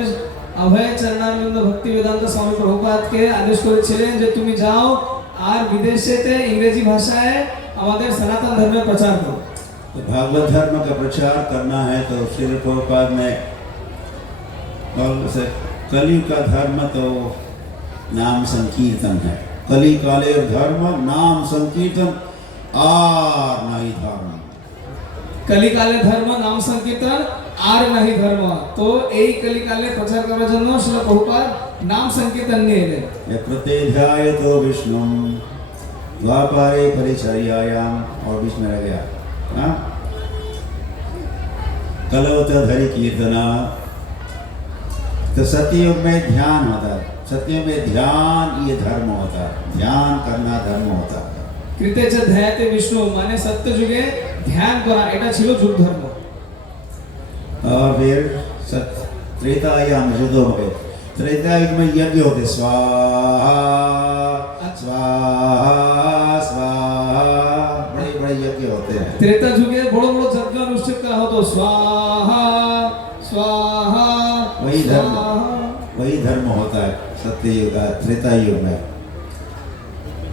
অভয় চরণানন্দ ভক্তি বেদান্ত স্বামী প্রভুপাদকে আদেশ করেছিলেন যে তুমি যাও আর বিদেশেতে ইংরেজি ভাষায় আমাদের সনাতন ধর্মের প্রচার করো। तो भागवत धर्म का प्रचार करना है तो श्रील प्रभुपाद ने कलयुग का धर्म तो नाम संकीर्तन है। कली काले धर्म नाम संकीर्तन और नहीं धर्म। কলিকালে ধর্ম নাম সংকীর্তন আর নাহি ধর্ম, তো এই কলিকালে প্রচার করার জন্য শিল প্রভুপাদ নাম সংকীর্তন নিয়ে এলেন। प्रत्यध्याय तो विष्णु द्वापारे परिचर्यायाम, और बीच में रह गया हाँ? कलौत हरि कीर्तना। तो सतयुग में ध्यान होता है, सतयुग में ध्यान ये धर्म होता है, ध्यान करना धर्म होता है। কৃতেচ ধ্যায়তে বিষ্ণু মানে সত্য যুগে ধ্যান করা, এটা ছিল যুগ ধর্ম। और फिर त्रेतायाम युद्धों में, त्रेतायुग में यज्ञ होते, स्वाहा स्वाहा स्वाहा, बड़े बड़े यज्ञ होते हैं। ত্রেতা যুগে বড় বড় যজ্ঞ অনুষ্ঠিত করা হতো, স্বাহা স্বাহা वही धर्म, स्वाहा। वही धर्म होता है सत्ययुग का, त्रेता युग में।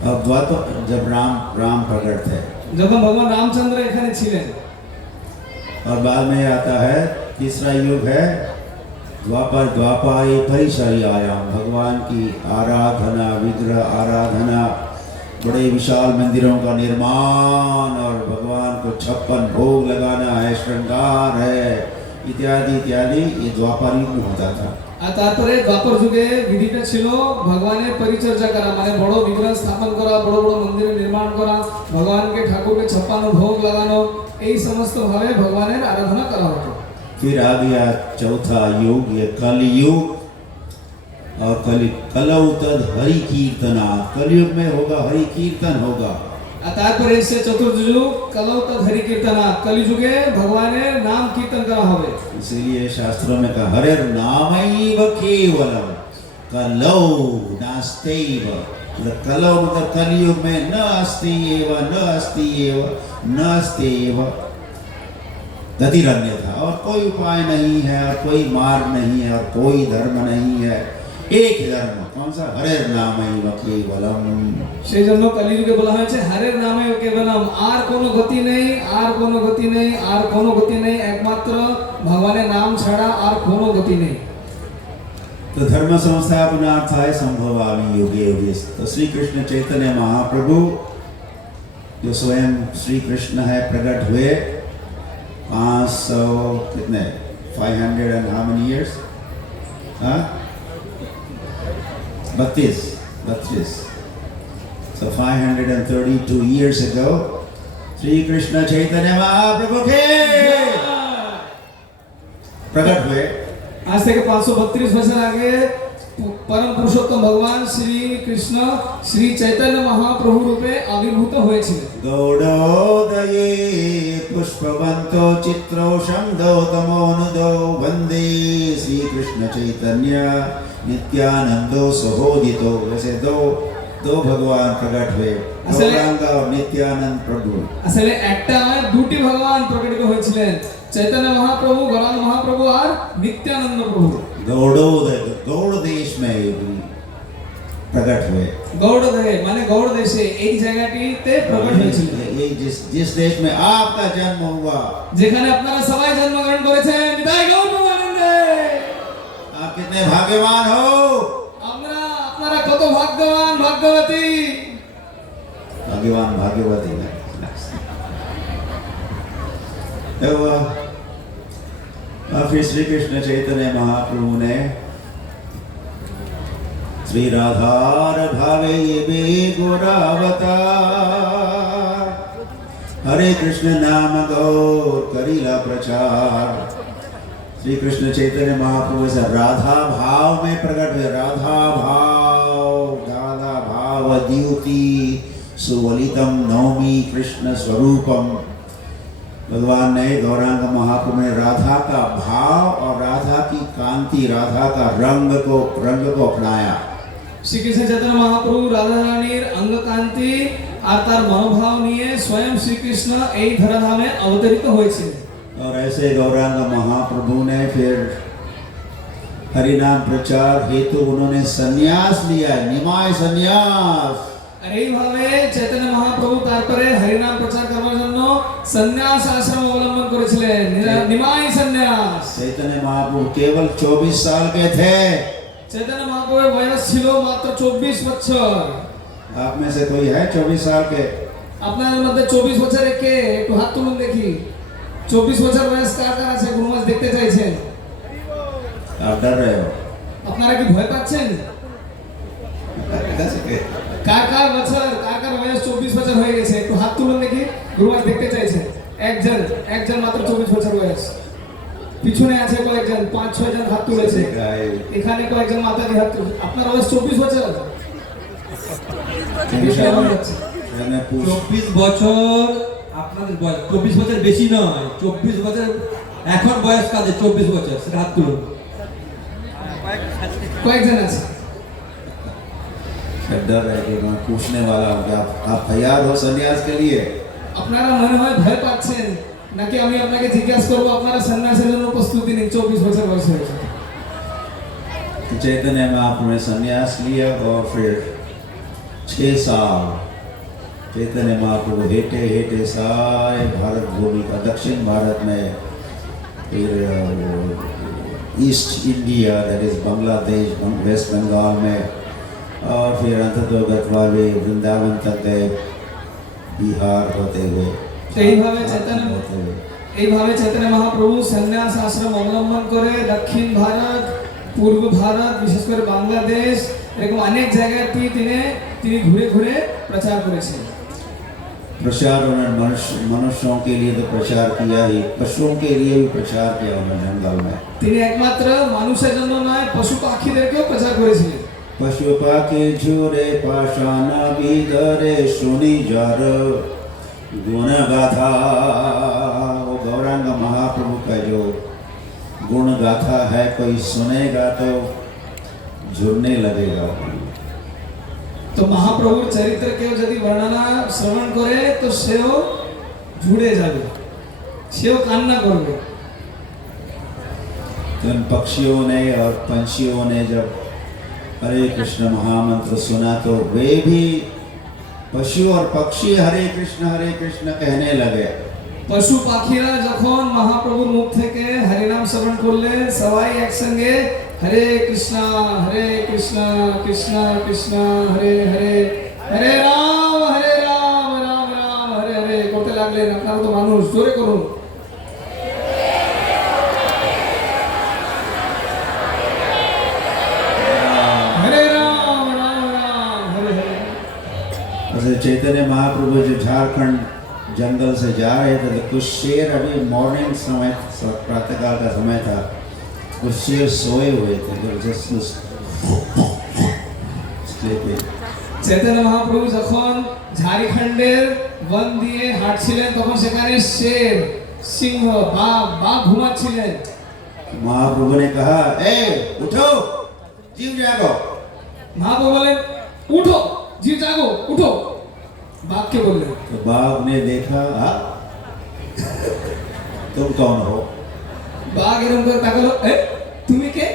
अब द्वापर जब राम प्रकट थे, যখন ভগবান রামচন্দ্র এখানে ছিলেন, और बाद में आता है तीसरा युग है द्वापारे परिचर्यायाम, भगवान की आराधना, विग्रह आराधना, बड़े विशाल मंदिरों का निर्माण और भगवान को 56 भोग लगाना है, श्रृंगार है, इत्यादि इत्यादि, ये द्वापर युग में होता था। আর তারপরে দ্বাপর যুগে বিধিটা ছিল ভগবানের পরিচর্যা করা, মানে বড় বিগ্রহ স্থাপন করা, বড় বড় মন্দির নির্মাণ করা, ভগবানকে ঠাকুরকে 56 ভোগ লাগানো, এই সমস্ত ভাবে ভগবানের আরাধনা করা হতো। फिर आ गया चौथा युग, ये कलयुग, और कलौतद हरि कीर्तना, कलयुग में होगा हरि कीर्तन होगा। আর তারপরে এসে চতুর্থ যুগ কলৌত হরি কীর্তনা, কলিযুগে ভগবানের নাম কীর্তন করা হবে। इसीलिए शास्त्रों में कहा हरे नामैव केवलम कलौ नास्त्यैव। मतलब कलौ मतलब कलयुग में न अस्ति एव, न अस्ति एव, न अस्ति एव गतिरन्यथा, और कोई उपाय नहीं है, और कोई मार्ग नहीं है, और कोई धर्म नहीं है, एक ही धर्म। कौन सा? हरे नामैव केवलम। সেই জন্য কলিযুগে বলা হয়েছে হরের নামে কেবলম, আর কোনো গতি নেই, আর কোনো গতি নেই, আর কোনো গতি নেই, একমাত্র ভগবানের নাম ছাড়া আর কোনো গতি নেই। तो धर्म संस्थापनार्थाय संभवामि युगे युगे। तो श्री कृष्ण चैतन्य महाप्रभु जो स्वयं श्री कृष्ण है प्रकट हुए 500 कितने 500 and how many years? हाँ 32 so 532 years ago Shri Krishna Chaitanya Mahaprabhu के प्रकट हुए। आज से 532 वर्ष आगे परम पुरुषोत्तम भगवान श्री कृष्ण श्री चैतन्य महाप्रभु रूपे आविर्भूत হয়েছিলেন। गौड़ोदये पुष्पवन्तो चित्रो शंदोतमोनुदो वंदे श्री कृष्ण चैतन्य नित्यानंदो सहोदितो। वैसे दो भगवान प्रकट हुए, गौरांग और नित्यानंद प्रभु। আসলে একটা দুটি ভগবান প্রকটিত হয়েছিলেন, चैतन्य महाप्रभु गौरांग महाप्रभु और नित्यानंद प्रभु। गौड़ देश में प्रकट हुए। गौड़ माने गौड़ देशे এই জায়গাটিতে প্রকট হয়েছিল। ये जिस देश में आपका जन्म हुआ, যেখানে আপনারা সবাই জন্মগ্রহণ করেছেন, বিদায় গৌর প্রেমানন্দে। आप कितने भाग्यवान हो। আপনারা কত ভাগ্যবান ভাগ্যবতী। भाग्यवान भाग्यवती है। तो फिर श्री कृष्ण चैतन्य महाप्रभु ने श्री राधार भावे बे गोरावतार हरे कृष्ण नाम गौर करीला प्रचार। श्री कृष्ण चैतन्य महाप्रभु से राधा भाव में प्रकट हुए। राधा भाव द्युति सुवलितम नौमी कृष्ण स्वरूपम। भगवान ने गौरांग महाप्रभु में राधा का भाव और राधा की कांति, राधा का रंग को अपनाया। श्री कृष्ण चैतन्य महाप्रभु राधा रानीर अंग कांति और तार मनोभाव निये स्वयं श्री कृष्ण এই ধরাধামে অবতরিত হয়েছিলেন। और ऐसे गौरांग महाप्रभु ने फिर हरिनाम प्रचार हेतु उन्होंने संन्यास लिया, निमाय संन्यास। আর এইভাবে চৈতন্য মহাপ্রভু তারপরে হরিনাম প্রচার করার জন্য সন্ন্যাস আশ্রম অবলম্বন করেছিলেন, নিমাই সন্ন্যাস। चैतन्य महाप्रभु केवल 24 साल के थे। চৈতন্য মহাপ্রভুর বয়স ছিল মাত্র 24 বছর। आप में से कोई है 24 साल के? আপনাদের মধ্যে 24 বছরের কে? একটু হাত তুলুন দেখি। 24 বছর বয়স কার কার আছে? গুরুমাস দেখতে চাইছেন? आप डर रहे हो? আপনারা কি ভয় পাচ্ছেন? কার কার বয়স 24 বছর হয়ে গেছে? একটু হাত তুলুন দেখি। গুরুমাস দেখতে চাইছেন? একজন মাত্র 24 বছর বয়স। পিছনে আছে কয়েকজন, 5-6 জন হাত তুলেছে। এখানে কয়েকজন মাথা দিয়ে হাত তুলেছে। আপনার বয়স 24 বছর? 24 বছর আপনাদের বয়স 24 বছর বেশি নয়, 24 বছর এখন বয়স কাদের 24 বছর সেটা হাত তুলুন। কয়েকজন আছে? डर है कि मैं पूछने वाला हूँ कि आप तैयार हो संन्यास के लिए? আপনারা মনে হয় ভয় পাচ্ছেন নাকি আমি আপনাকে জিজ্ঞাসা করব আপনারা সন্ন্যাসের জন্য প্রস্তুতি নিন? 24 বছর বয়স হয়েছে। चैतन्य महाप्रभु ने संन्यास लिया और फिर 6 साल चैतन्य महाप्रभु हेटे सारे भारत भूमि का, दक्षिण भारत में, फिर east India that is Bangladesh, West Bengal में, और फिर अंततोगत वाले वृंदावन तक गए, बिहार होते हुए। তো এইভাবে চৈতন্য মহাপ্রভু সন্ন্যাস আশ্রম অবলম্বন করে দক্ষিণ ভারত, পূর্ব ভারত, বিশেষ করে বাংলাদেশ, এরকম অনেক জায়গায় তিনি ঘুরে ঘুরে প্রচার করেছেন। प्रचार उन्होंने मनुष्यों के लिए तो प्रचार किया ही, पशुओं के लिए भी प्रचार किया उन्होंने जंगल में। তিনি একমাত্র মানুষের জন্য নয়, পশু পাখিদেরকেও প্রচার করেছিলেন। पशु पाखी झूरे पाषाण बिदरे सुनी जर गुण गाथा। वो गौरांग महाप्रभु का जो गुण गाथा है, कोई सुनेगा तो झुरने लगेगा। তো মহাপ্রভুর চরিত্র কেউ যদি বর্ণনা শ্রবণ করে তো সেও ঝুড়ে যাবে, সেও কান্না করবে। तो इन पक्षियों ने और पंछियों ने जब हरे कृष्ण महामंत्र सुना तो वे भी, पशु और पक्षी हरे कृष्ण कहने लगे। পশু পাখিরা যখন মহাপ্রভুর মুখ থেকে হরিনাম শ্রবণ করলেন সবাই একসঙ্গে হরে কৃষ্ণা কৃষ্ণ কৃষ্ণ হরে হরে হরে রাম রাম রাম হরে হরে করতে লাগলেন। আপনারা তো মানুষ, জোরে করুন। हरे राम राम हरे हरे। जैसे चैतन्य महाप्रभु जो झारखंड जंगल से जा रहे थे तो कुछ शेर, अभी मॉर्निंग समय प्रातःकाल का समय था, कुछ शेर सोए हुए थे तो जस्ट চৈতন্য মহাপ্রভু যখন ঝাড়খণ্ডের বন দিয়ে হাঁটছিলেন তখন সেখানে শের, সিংহ, বাঘ ঘুমাচ্ছিলেন। महाप्रभु ने कहा, ए उठो, जीव जागो। মহাপ্রভু বলেন উঠো, জীব জাগো, উঠো। বাঘকে বললেন। तो बाघ ने देखा, तुम कौन हो? বাঘ এরকম করে তাকালো, তুমি কে?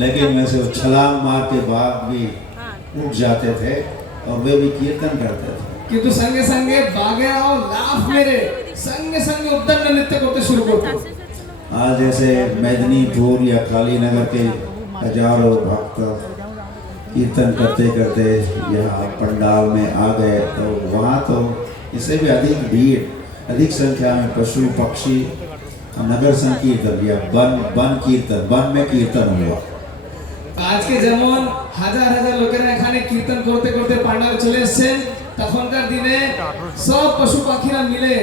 लेकिन वैसे वो छलांग मार के बाघ भी उठ जाते थे और वे भी कीर्तन करते थे। কিন্তু সঙ্গে সঙ্গে বাঘেরাও লাফ মেরে সঙ্গে সঙ্গে উদ্দণ্ড নৃত্য করতে শুরু করতো। आज जैसे मेदिनीपुर या कालीनगर के हजारों भक्त कीर्तन करते करते यहाँ पंडाल में आ गए तो वहाँ तो इससे भी अधिक भीड़, अधिक संख्या में पशु पक्षी नगर संकीर्तन या वन कीर्तन, वन में कीर्तन हुआ। আজকে যেমন হাজার হাজার লোকেরা এখানে কীর্তন করতে করতে পান্ডাল চলে এসেছেন, তখনকার দিনে সব পশু পাখিরা মিলে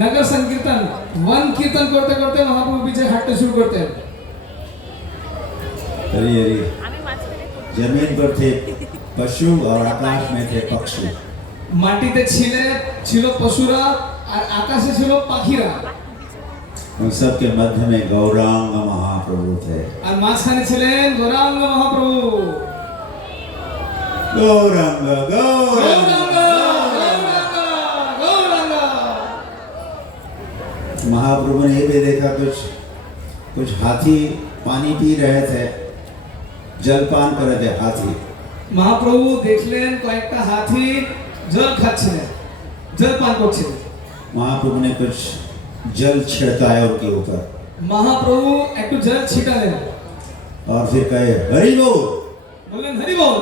নগর সংকীর্তন, वन कीर्तन করতে করতে মহাপ্রভু পিছে হাঁটতে শুরু করতেন। जमीन पर थे पशु और आकाश में थे पक्षी। মাটিতে ছিল পশুরা আর আকাশে ছিল পাখিরা। उन सब के मध्य में गौरांग महाप्रभु थे। আর মাঝখানে ছিলেন গৌরাঙ্গ মহাপ্রভু। गौरांग गौरांग महाप्रभु ने ये भी देखा, कुछ हाथी पानी पी रहे थे, जलपान कर रहे थे हाथी। মহাপ্রভু দেখলেন কয়েকটা হাতি জল খাচ্ছিলেন, জলপান করছিলেন। महाप्रभु ने कुछ जल छिड़काया उनके ऊपर মহাপ্রভু একটু জল ছিটালেন और फिर कहे हरि बोल। বললেন হরি বল।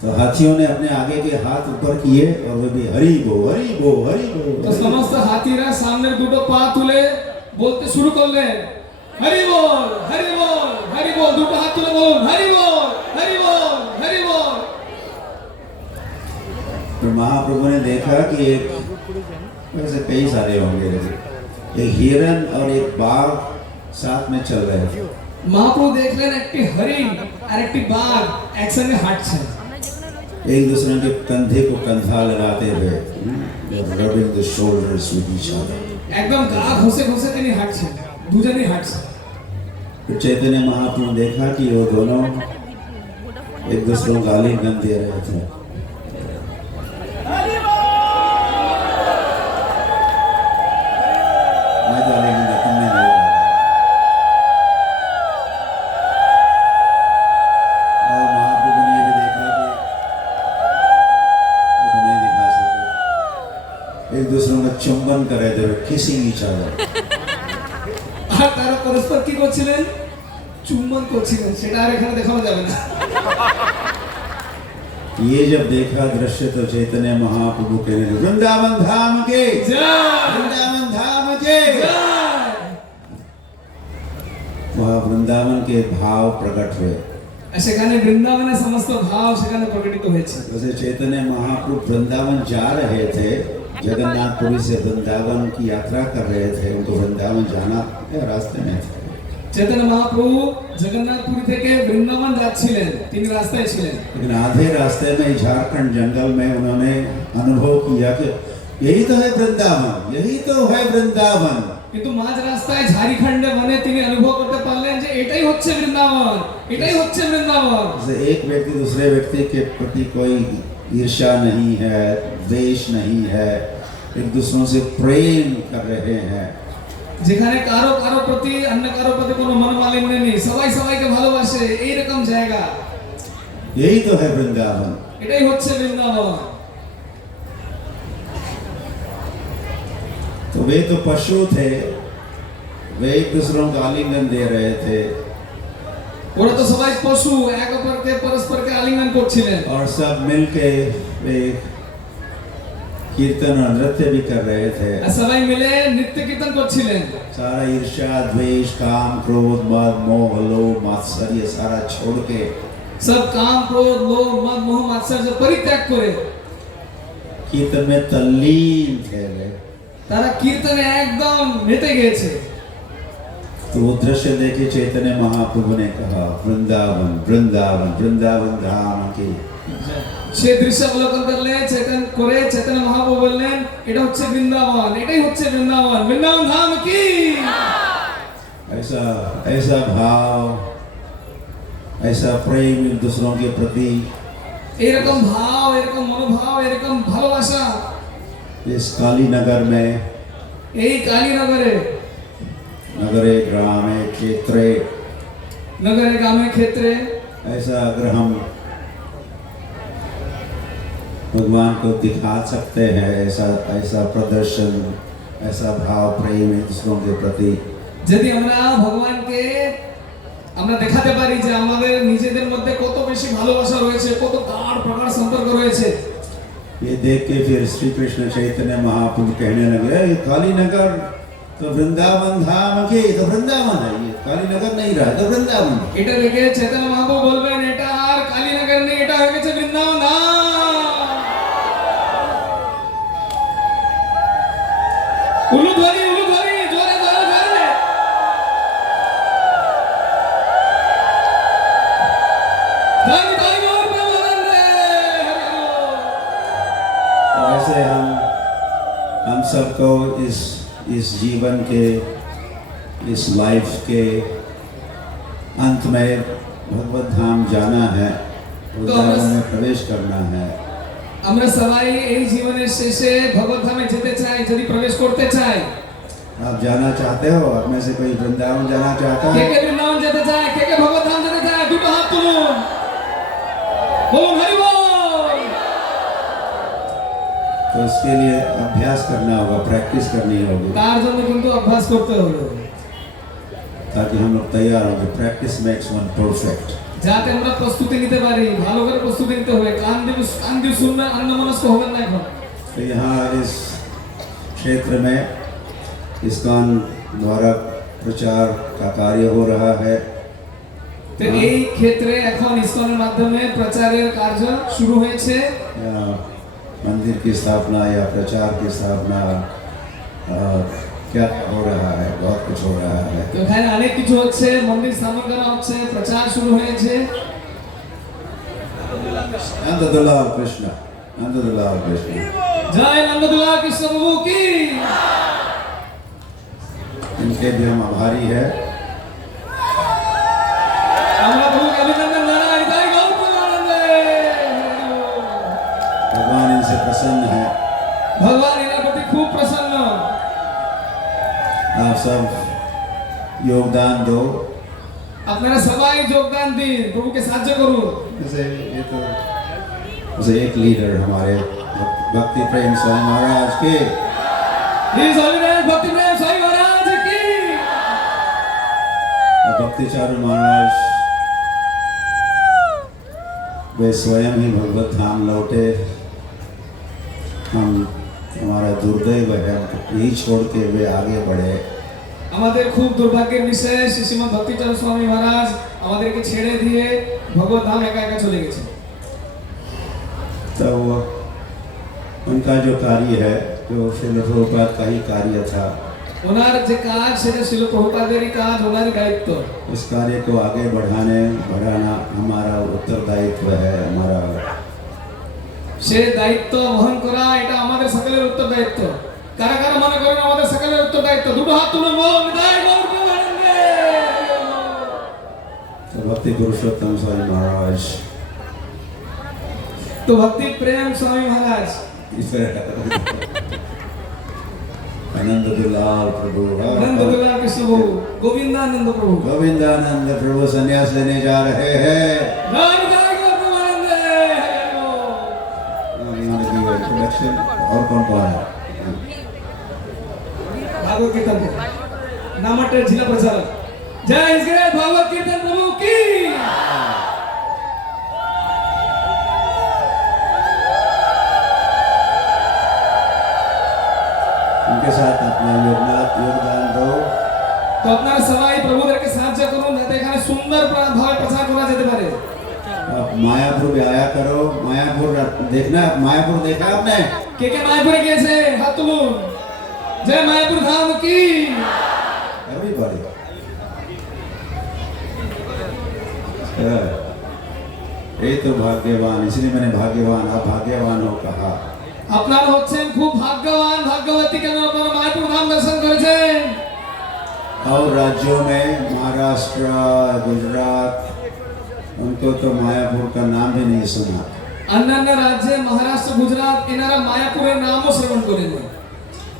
तो हाथियों ने अपने आगे के हाथ ऊपर किए और वे भी हरि बोल हरि बोल हरि बोल। তো সমস্ত হাতিরা সামনের দুটো পা তুলে বলতে শুরু করলেন হরি বল হরি বল হরি বল। দুটো হাত তুলে বলুন হরি বল হরি বল হরি বল। तो महाप्रभु ने देखा कि एक, वैसे कई सारे होंगे, एक हिरन और एक बाघ साथ में चल रहे थे। মহাপ্রভু দেখলেন একটি হরিণ আর একটি বাঘ একসঙ্গে হাঁটছে। एक दूसरे के कंधे को कंधा लगाते हुए, rubbing the shoulders with each other। একদম গা ঘষে ঘষে তিনি হাঁটছেন, দুজনেই হাঁটছে। फिर चैतन्य महाप्रभु ने देखा कि वो दोनों एक दूसरे को गाली गंद दे रहे थे। मैं गाली गंद तुमने नहीं डाला। और महाप्रभु ने ये भी देखा कि वो तो नहीं दिखा सके, एक दूसरे का चुंबन कर रहे थे, किसिंग ईच अदर। আর তারা পরস্পর কি করছিলেন? চুম্বন করছিলেন। সেটা আর এখানে দেখানো যাবে না। ये जब देखा दृश्य तो चैतन्य महाप्रभु कहने लगे वृंदावन धाम के जय, वृंदावन धाम के जय। वहाँ वृंदावन के भाव प्रकट हुए। সেখানে বৃন্দাবনের সমস্ত ভাব সেখানে প্রকটিত হয়েছে। वैसे चैतन्य महाप्रभु वृंदावन जा रहे थे, जगन्नाथपुरी से वृंदावन की यात्रा कर रहे थे, उनको वृंदावन जाना रास्ते में थे। চৈতন্য মহাপ্রভু জগন্নাথপুরী থেকে বৃন্দাবন যাচ্ছিলেন, তিনি রাস্তায় ছিলেন। लेकिन आधे रास्ते में झारखंड जंगल में उन्होंने अनुभव किया कि यही तो है वृंदावन, यही तो है वृंदावन। কিন্তু মাঝ রাস্তায় ঝাড়খণ্ডে বনে তিনি অনুভব করতে পারলেন যে এটাই হচ্ছে বৃন্দাবন, এটাই হচ্ছে বৃন্দাবন। जैसे एक व्यक्ति दूसरे व्यक्ति के प्रति कोई ईर्ष्या नहीं है, द्वेष नहीं है, एक दूसरों से प्रेम कर रहे हैं। যেখানে কারো কারো প্রতি অন্য কারো প্রতি কোনো মনোমালিন্য নেই, সবাই সবাইকে ভালোবাসে, এই রকম জায়গা, यही तो है वृंदावन। এটাই হচ্ছে বৃন্দাবন। वे तो पशु थे, वे एक दूसरों को आलिंगन दे रहे थे ওরা তো সবাই পশু, এক অপরকে পরস্পরকে আলিঙ্গন করছিলেন। और सब मिलके वे कीर्तन और नृत्य भी कर रहे थे। আর সবাই মিলে নৃত্য কীর্তন করছিলেন। सारा ईर्ष्या, द्वेष, काम, क्रोध, मद, मोह, लोभ, मात्सर्य सारा छोड़ के সব কাম ক্রোধ লোভ মদ মোহ মাৎসর্য পরিত্যাগ করে कीर्तन में तल्लीन थे वे। তারা কীর্তনে একদম মেতে গিয়েছে। तो वो दृश्य देखे चैतन्य महाप्रभु ने कहा, वृंदावन वृंदावन वृंदावन धाम की। সে দৃশ্য অবলোকন করলে চৈতন্য মহাপ্রভু বললেন, এটা হচ্ছে বৃন্দাবন, এটাই হচ্ছে বৃন্দাবন, বৃন্দাবন ধাম কি। ऐसा ऐसा भाव, ऐसा प्रेम एक दूसरों के प्रति, এরকম ভাব, এরকম মনোভাব, এরকম ভালোবাসা इस काली नगर में, এই কালীনগরে, नगरे ग्रामे क्षेत्रे, নগরে গ্রামে ক্ষেত্রে ऐसा अगर हम भगवान को दिखा सकते हैं, ऐसा ऐसा प्रदर्शन, ऐसा भाव प्रेम एक दूसरों के प्रति, যদি আমরা ভগবানকে আমরা দেখাতে পারি যে আমাদের নিজেদের মধ্যে কত বেশি ভালোবাসা রয়েছে, কত গাঢ় প্রগাঢ় সম্পর্ক রয়েছে। ये देख के फिर श्री कृष्ण चैतन्य महाप्रभु कहने लगे, ये काली नगर तो वृंदावन धाम की, तो वृंदावन है, ये काली नगर नहीं रहा, तो वृंदावन है। এটা দেখে চৈতন্য মহাপ্রভু বলবেন, এটা আর কালীনগর নেই, এটা হয়ে গেছে বৃন্দাবন ধাম। উলুধ্বনি উলুধ্বনি, জোরে জোরে জোরে। জয় জয় গৌর প্রেমানন্দে, হরি বল। तो ऐसे हम सबको इस जीवन के, इस लाइफ के अंत में भगवत धाम जाना है, वृंदावन में प्रवेश करना है। আমরা সবাই এই জীবনের শেষে ভগবত ধামে যেতে চাই, যদি প্রবেশ করতে চাই। आप जाना चाहते हो? आप में से कोई वृंदावन जाना चाहता কে है? কে বৃন্দাবন যেতে চায়, কে কে ভগবত ধাম যেতে চায়, দুটো হাত তুলুন, বলুন হরি বল। तो उसके लिए अभ्यास करना होगा, प्रैक्टिस करनी होगी, তার জন্য কিন্তু অভ্যাস করতে হবে, ताकि हम लोग तैयार होंगे। Practice makes one perfect. যাতে আমরা প্রস্তুতি নিতে পারি। ভালো করে প্রস্তুতি নিতে হবে, কান দিয়ে শুনবেন, অন্যমনস্ক হবেন না। এখন तो यहाँ इस क्षेत्र में इस्कॉन द्वारा प्रचार का कार्य हो रहा है। তো এই ক্ষেত্রে এখন ইসকনের মাধ্যমে প্রচারের কার্য শুরু হয়েছে। या मंदिर की स्थापना या प्रचार की स्थापना, क्या हो रहा है, बहुत कुछ हो रहा है। তো এখানে অনেক কিছু হচ্ছে, মন্দির স্থাপন করা হচ্ছে, প্রচার শুরু হয়েছে। नंदलाल कृष्ण, नंदलाल कृष्ण। জয় নন্দদুলাল কৃষ্ণ প্রভু কি। इनके भी हम आभारी है। আমরা প্রভুকে অভিনন্দন জানাই, জয় গৌর প্রেমানন্দে। भगवान इनसे प्रसन्न है। ভগবান এনার প্রতি খুব প্রসন্ন। आप सब योगदान दो। আপনারা সবাই যোগদান দিন, প্রভুকে সাহায্য করুন। जैसे ये तो जैसे एक लीडर हमारे भक्ति प्रेम स्वामी महाराज के, His Holiness भक्ति प्रेम स्वामी महाराज की। भक्ति चारू महाराज वे स्वयं ही भगवत धाम लौटे। हम हमारा दुर्दैव है, यही छोड़ के वे आगे बढ़े। আমাদের খুব দুর্ভাগ্যের বিষয়, শ্রীমৎ ভক্তিচরণ স্বামী মহারাজ আমাদেরকে ছেড়ে দিয়ে ভগবত ধাম একা একা চলে গেছে। तो उनका जो कार्य है, जो श्रील प्रभुपाद का ही कार्य था, ওনার যে কাজ সেটা ছিল প্রভুপাদেরই কাজ, ওনারই দায়িত্ব। उस कार्य को आगे बढ़ाना हमारा उत्तरदायित्व है। हमारा সে দায়িত্ব বহন করা এটা আমাদের সকলের উত্তরদায়িত্ব। কারা কারা মনে করেন আমাদের সকলের উত্তরদায়িত্ব, দুটো হাত তুলুন, বলুন জয় গৌর প্রেমানন্দে। तो भक्ति पुरुषोत्तम स्वामी महाराज তো ভক্তি প্রেম স্বামী মহারাজ, आनंद दुलाल प्रभु, নন্দদুলাল কৃষ্ণ প্রভু, গোবিন্দানন্দ प्रभु, गोविंदानंद प्रभु संन्यास लेने जा रहे हैं। জয় জয় গৌর প্রেমানন্দে, হরি বল। इंट्रोडक्शन और कौन कौन है? भागवत कीर्तन करें। नामट जिला प्रचारक जय जय भागवत कीर्तन प्रभु की। उनके साथ अपना योगदान दो। तो আপনারা সবাই প্রভুদেরকে সাহায্য করুন যাতে এখানে সুন্দর ভাবে প্রচার করা যেতে পারে। आप मायापुर भी आया करो। मायापुर देखना, मायापुर देखा आपने? কে কে মায়াপুরে গিয়েছে হাত তুলুন। জয় মায়াপুর ধাম কি। Everybody. ये तो भाग्यवान, इसलिए मैंने भाग्यवान, आप भाग्यवान हो कहा। আপনারা হচ্ছেন খুব ভাগ্যবান ভাগ্যবতী কেন আপনারা মায়াপুর ধাম দর্শন করেছেন। और राज्यों में महाराष्ट्र, गुजरात, उनको तो मायापुर का नाम भी नहीं सुना। অন্যান্য রাজ্যে মহারাষ্ট্র গুজরাট এনারা মায়াপুরের নামও শ্রবণ করেনি।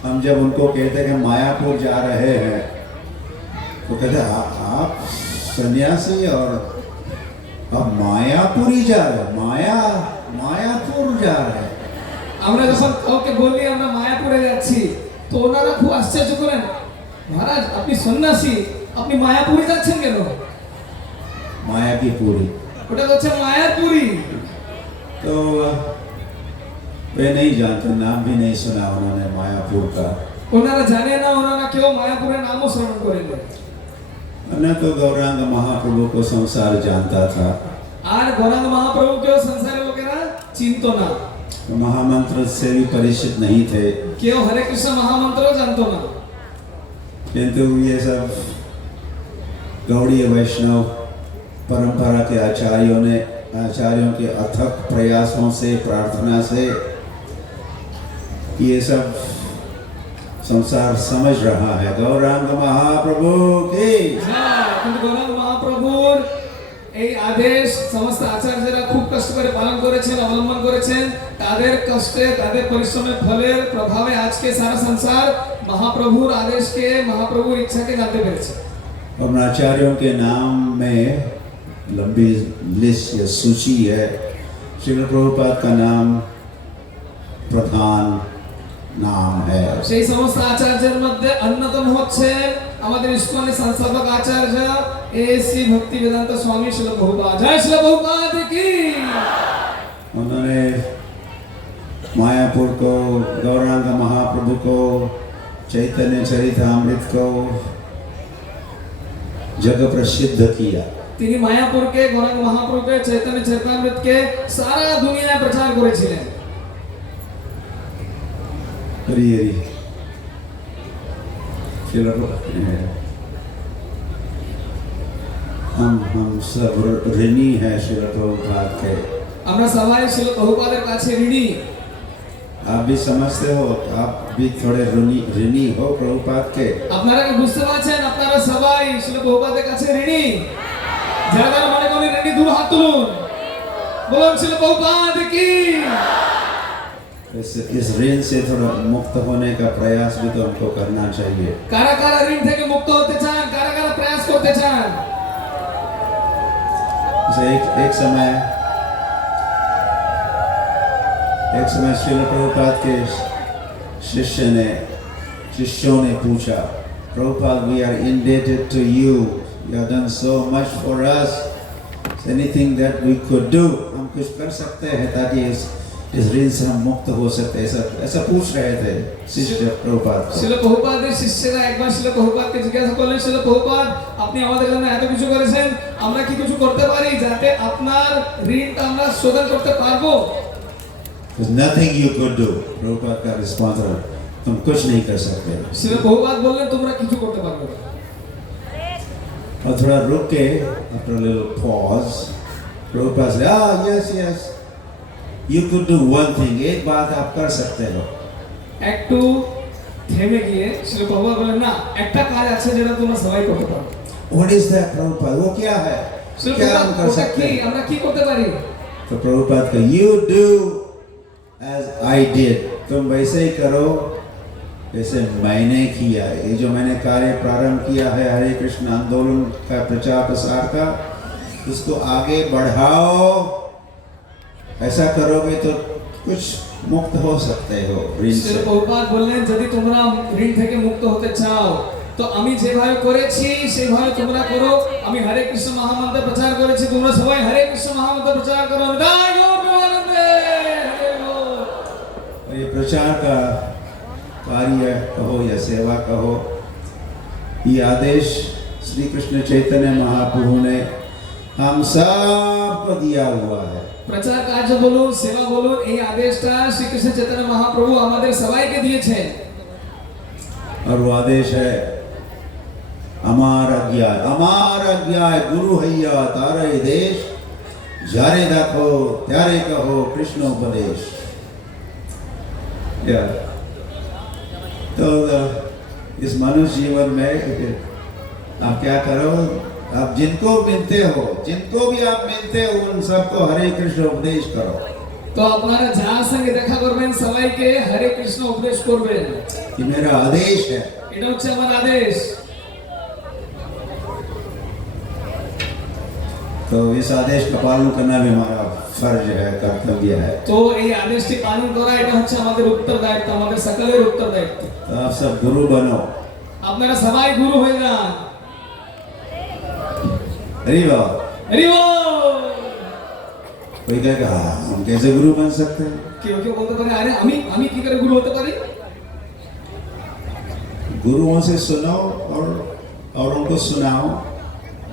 हम जब उनको कहते कि मायापुर जा रहे हैं तो कहते आप सन्यासी और अब मायापुर ही जा रहे हैं, मायापुर जा रहे हैं। আমরা যখন কাউকে বলি আমরা মায়াপুরে যাচ্ছি তো ওনারা খুব আশ্চর্য করেন, মহারাজ আপনি সন্ন্যাসী আপনি মায়াপুরে যাচ্ছেন কেন। माया की पूरी। ওটা হচ্ছে মায়াপুরি। तो वे नहीं जानते, नाम भी नहीं सुना उन्होंने मायापुर का। ওনারা জানে না, ওনারা কেউ মায়াপুরের নামও শ্রবণ করেনি। न तो गौरांग महाप्रभु को संसार जानता था, আর গৌরাঙ্গ মহাপ্রভুকেও সংসারে লোকেরা চিনতো না, महामंत्र से भी परिचित नहीं थे। কেউ হরে কৃষ্ণ মহামন্ত্রও জানতো না। किंतु ये सब गौड़ीय वैष्णव परंपरा के आचार्यों के अथक प्रयासों से, प्रार्थना से ये सब संसार समझ रहा है। गौरांग महाप्रभु की হ্যাঁ, কিন্তু গৌরাঙ্গ মহাপ্রভুর এই আদেশ সমস্ত আচার্যরা খুব কষ্ট করে পালন করেছেন, অবলম্বন করেছেন। তাদের কষ্টে, তাদের পরিশ্রমের ফলের প্রভাবে আজকে সারা সংসার মহাপ্রভুর আদেশকে, মহাপ্রভুর ইচ্ছাকে জানতে পেরেছে। और आचार्यों के नाम में लंबी लिस्ट या सूची है। श्रील प्रभुपाद का नाम प्रधान नाम है। সেই সমস্ত আচার্যের মধ্যে অন্যতম হচ্ছে আমাদের ইসকনের সংস্থাপক আচার্য এসি ভক্তি বেদান্ত স্বামী শ্রীল প্রভুপাদ। জয় শ্রীল প্রভুপাদ কি। उन्होंने मायापुर को, गौरांग महाप्रभु को, चैतन्य चरितामृत को जग प्रसिद्ध किया। তিনি মায়াপুরকে, গৌরাঙ্গ মহাপ্রভুকে, চৈতন্য চরিতামৃতকে সারা দুনিয়ায় প্রচার করেছিলেন। हम सब ऋणी हैं श्रील प्रभुपाद के। আমরা সবাই শ্রীল প্রভুপাদের কাছে ঋণী। आप भी समझते हो, आप भी थोड़े ऋणी हो प्रभुपाद के। আপনারা কি বুঝতে পারছেন আপনারা সবাই শ্রীল প্রভুপাদের কাছে ঋণী। যারা যারা মনে করেন ঋণী দূর হাত তুলুন, বলুন শ্রীল প্রভুপাদ কি। इस ऋण से थोड़ा मुक्त होने का प्रयास भी तो हमको करना चाहिए। কারা কারা ঋণ থেকে মুক্ত হতে চান, কারা কারা প্রয়াস করতে चान। एक समय श्रील प्रभुपाद के शिष्यों ने पूछा, Prabhupada we are indebted to you, you have done so much for us, anything that we could do, हम कुछ कर सकते हैं ताकि इस ऋण से हम मुक्त हो सकते हैं। ऐसा पूछ रहे थे शिष्य प्रभुपाद को। শ্রীল প্রভুপাদের শিষ্যরা একবার শ্রীল প্রভুপাদকে জিজ্ঞাসা করলেন, শ্রীল প্রভুপাদ আপনি আমাদের জন্য এত কিছু করেছেন, আমরা কি কিছু করতে পারি যাতে আপনার ঋণটা আমরা শোধন করতে পারবো। There's nothing you could do. Prabhupada का रिस्पॉन्स था, तुम कुछ नहीं कर सकते। শ্রীল প্রভুপাদ বললেন তোমরা কিছু করতে পারবে না। और थोड़ा रुक के, after a little pause, Prabhupada से yes, you could do one thing, एक बात आप कर सकते हो। একটু থেমে গিয়ে শ্রীল প্রভুপাদ বললেন না, একটা কাজ আছে যেটা তোমরা সবাই করতে পারো। What is that Prabhupada? वो क्या है? শ্রীল क्या हम প্রভুপাদ कर ওটা सकते কি, हैं? আমরা কি করতে পারি। तो प्रभुपाद का you do as I did, तुम वैसे ही करो जैसे मैंने किया। ये जो मैंने कार्य प्रारंभ किया है हरे कृष्ण आंदोलन का प्रचार प्रसार का, उसको आगे बढ़ाओ। ऐसा करोगे तो कुछ मुक्त हो सकते हो ऋण শ্রীল से। প্রভুপাদ বললেন যদি তোমরা ঋণ থেকে মুক্ত হতে চাও তো আমি যেভাবে করেছি সেভাবে তোমরা করো। আমি হরে কৃষ্ণ মহামন্ত্র প্রচার করেছি, তোমরা সবাই হরে কৃষ্ণ মহামন্ত্র প্রচার করো। জয় গৌর প্রেমানন্দে, হরে গৌর। और ये प्रचार का कार्य कहो या सेवा कहो, ये आदेश श्री कृष्ण चैतन्य महाप्रभु ने हम सबको दिया हुआ है। প্রচার কার্য বলুন, সেবা বলুন, এই আদেশটা শ্রীকৃষ্ণ চৈতন্য মহাপ্রভু আমাদের সবাইকে দিয়েছেন। और वो आदेश है अमार अज्ञाय गुरु हैया तारे देश, जारे देखो त्यारे कहो कृष्ण उपदेश। या तो इस मनुष्य जीवन में आप क्या करो, आप जिनको मिलते हो, जिनको भी आप मिलते हो, उन सबको हरे कृष्ण उपदेश करो। তো আপনারা যার সঙ্গে দেখা করবেন সবাইকে হরে কৃষ্ণ উপদেশ করবেন। ये मेरा आदेश है। এটা হচ্ছে আমার আদেশ। तो इस आदेश का पालन करना भी हमारा फर्ज है, कर्तव्य है। তো এই আদেশটি পালন করা এটা হচ্ছে আমাদের উত্তরদায়িত্ব, আমাদের সকলের উত্তরদায়িত্ব। तो आप सब गुरु बनो। আপনারা সবাই গুরু হয়ে যান। हरि बोल। হরি বল। कोई कहेगा हाँ, हम कैसे गुरु बन सकते हैं? কেউ কেউ বলতে পারে আরে আমি আমি কি করে গুরু হতে পারি? गुरुओं से सुनो और उनको सुनाओ।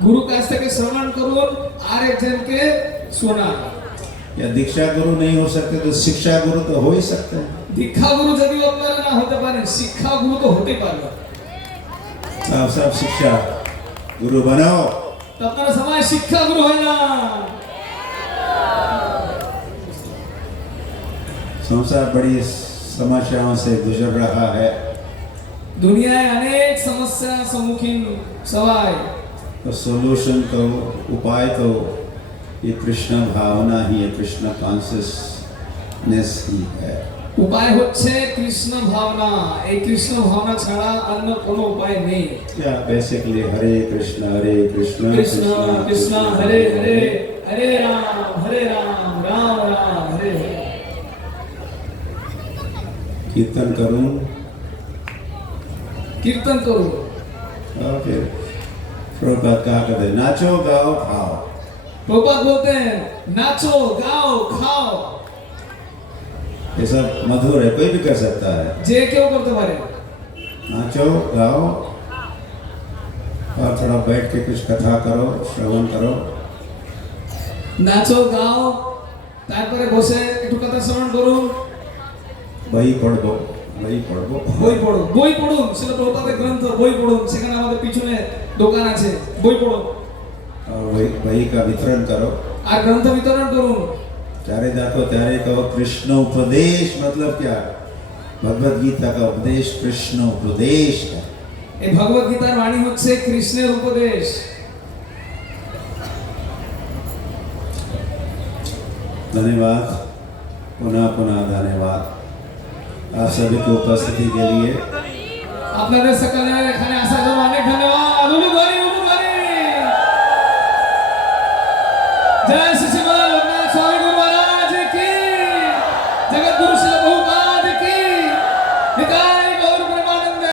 গুরু কাছ থেকে শ্রবণ করুন আর একজনকে শোনান। या दीक्षा गुरु नहीं हो सकते तो शिक्षा गुरु तो हो ही सकते हैं। দীক্ষা গুরু যদি আপনারা না হতে পারেন শিক্ষা গুরু তো হতে পারবেন। तो आप सब शिक्षा गुरु बनो। তো আপনারা সবাই শিক্ষা গুরু হয়ে যান। संसार बड़ी समस्याओं से गुजर रहा है। দুনিয়ায় অনেক সমস্যা সম্মুখীন সবাই। तो सोल्यूशन तो उपाय तो ये कृष्ण भावना ही है, कृष्ण कॉन्शियसनेस ही है। উপায় হচ্ছে কৃষ্ণ ভাবনা। এই কৃষ্ণ ভাবনা ছাড়া অন্য কোনো উপায় নেই। क्या बेसिकली हरे कृष्ण কৃষ্ণ কৃষ্ণ হরে হরে হরে রাম রাম রাম হরে হরে। कीर्तन करूं কীর্তন করুন। और फिर प्रभुपाद कहा करते नाचो गाओ खाओ। প্রভুপাদ বলতেন নাচো গাও খাও। ये सब मधुर है, कोई भी कर सकता है। যে কেউ করতে পারে। नाचो गाओ और थोड़ा बैठ के कुछ कथा करो, श्रवण करो। নাচো গাও তারপরে বসে একটু কথা শ্রবণ করুন। वही पढ़ो বই পড়ুন, বই পড়ুন। সেটা প্রভুপাদের গ্রন্থ, বই পড়ুন। সেখানে আমাদের পিছনে দোকান আছে, বই পড়ুন और वही का वितरण करो। আর গ্রন্থ বিতরণ করুন। चारे जातो त्यारे कहो कृष्ण उपदेश मतलब क्या? भगवत गीता का उपदेश कृष्ण उपदेश है। এই ভগবত গীতার বাণী হচ্ছে কৃষ্ণের উপদেশ। धन्यवाद, पुनः धन्यवाद आप सभी की उपस्थिति के लिए। আপনাদের সকলের এখানে আসার জন্য অনেক ধন্যবাদ।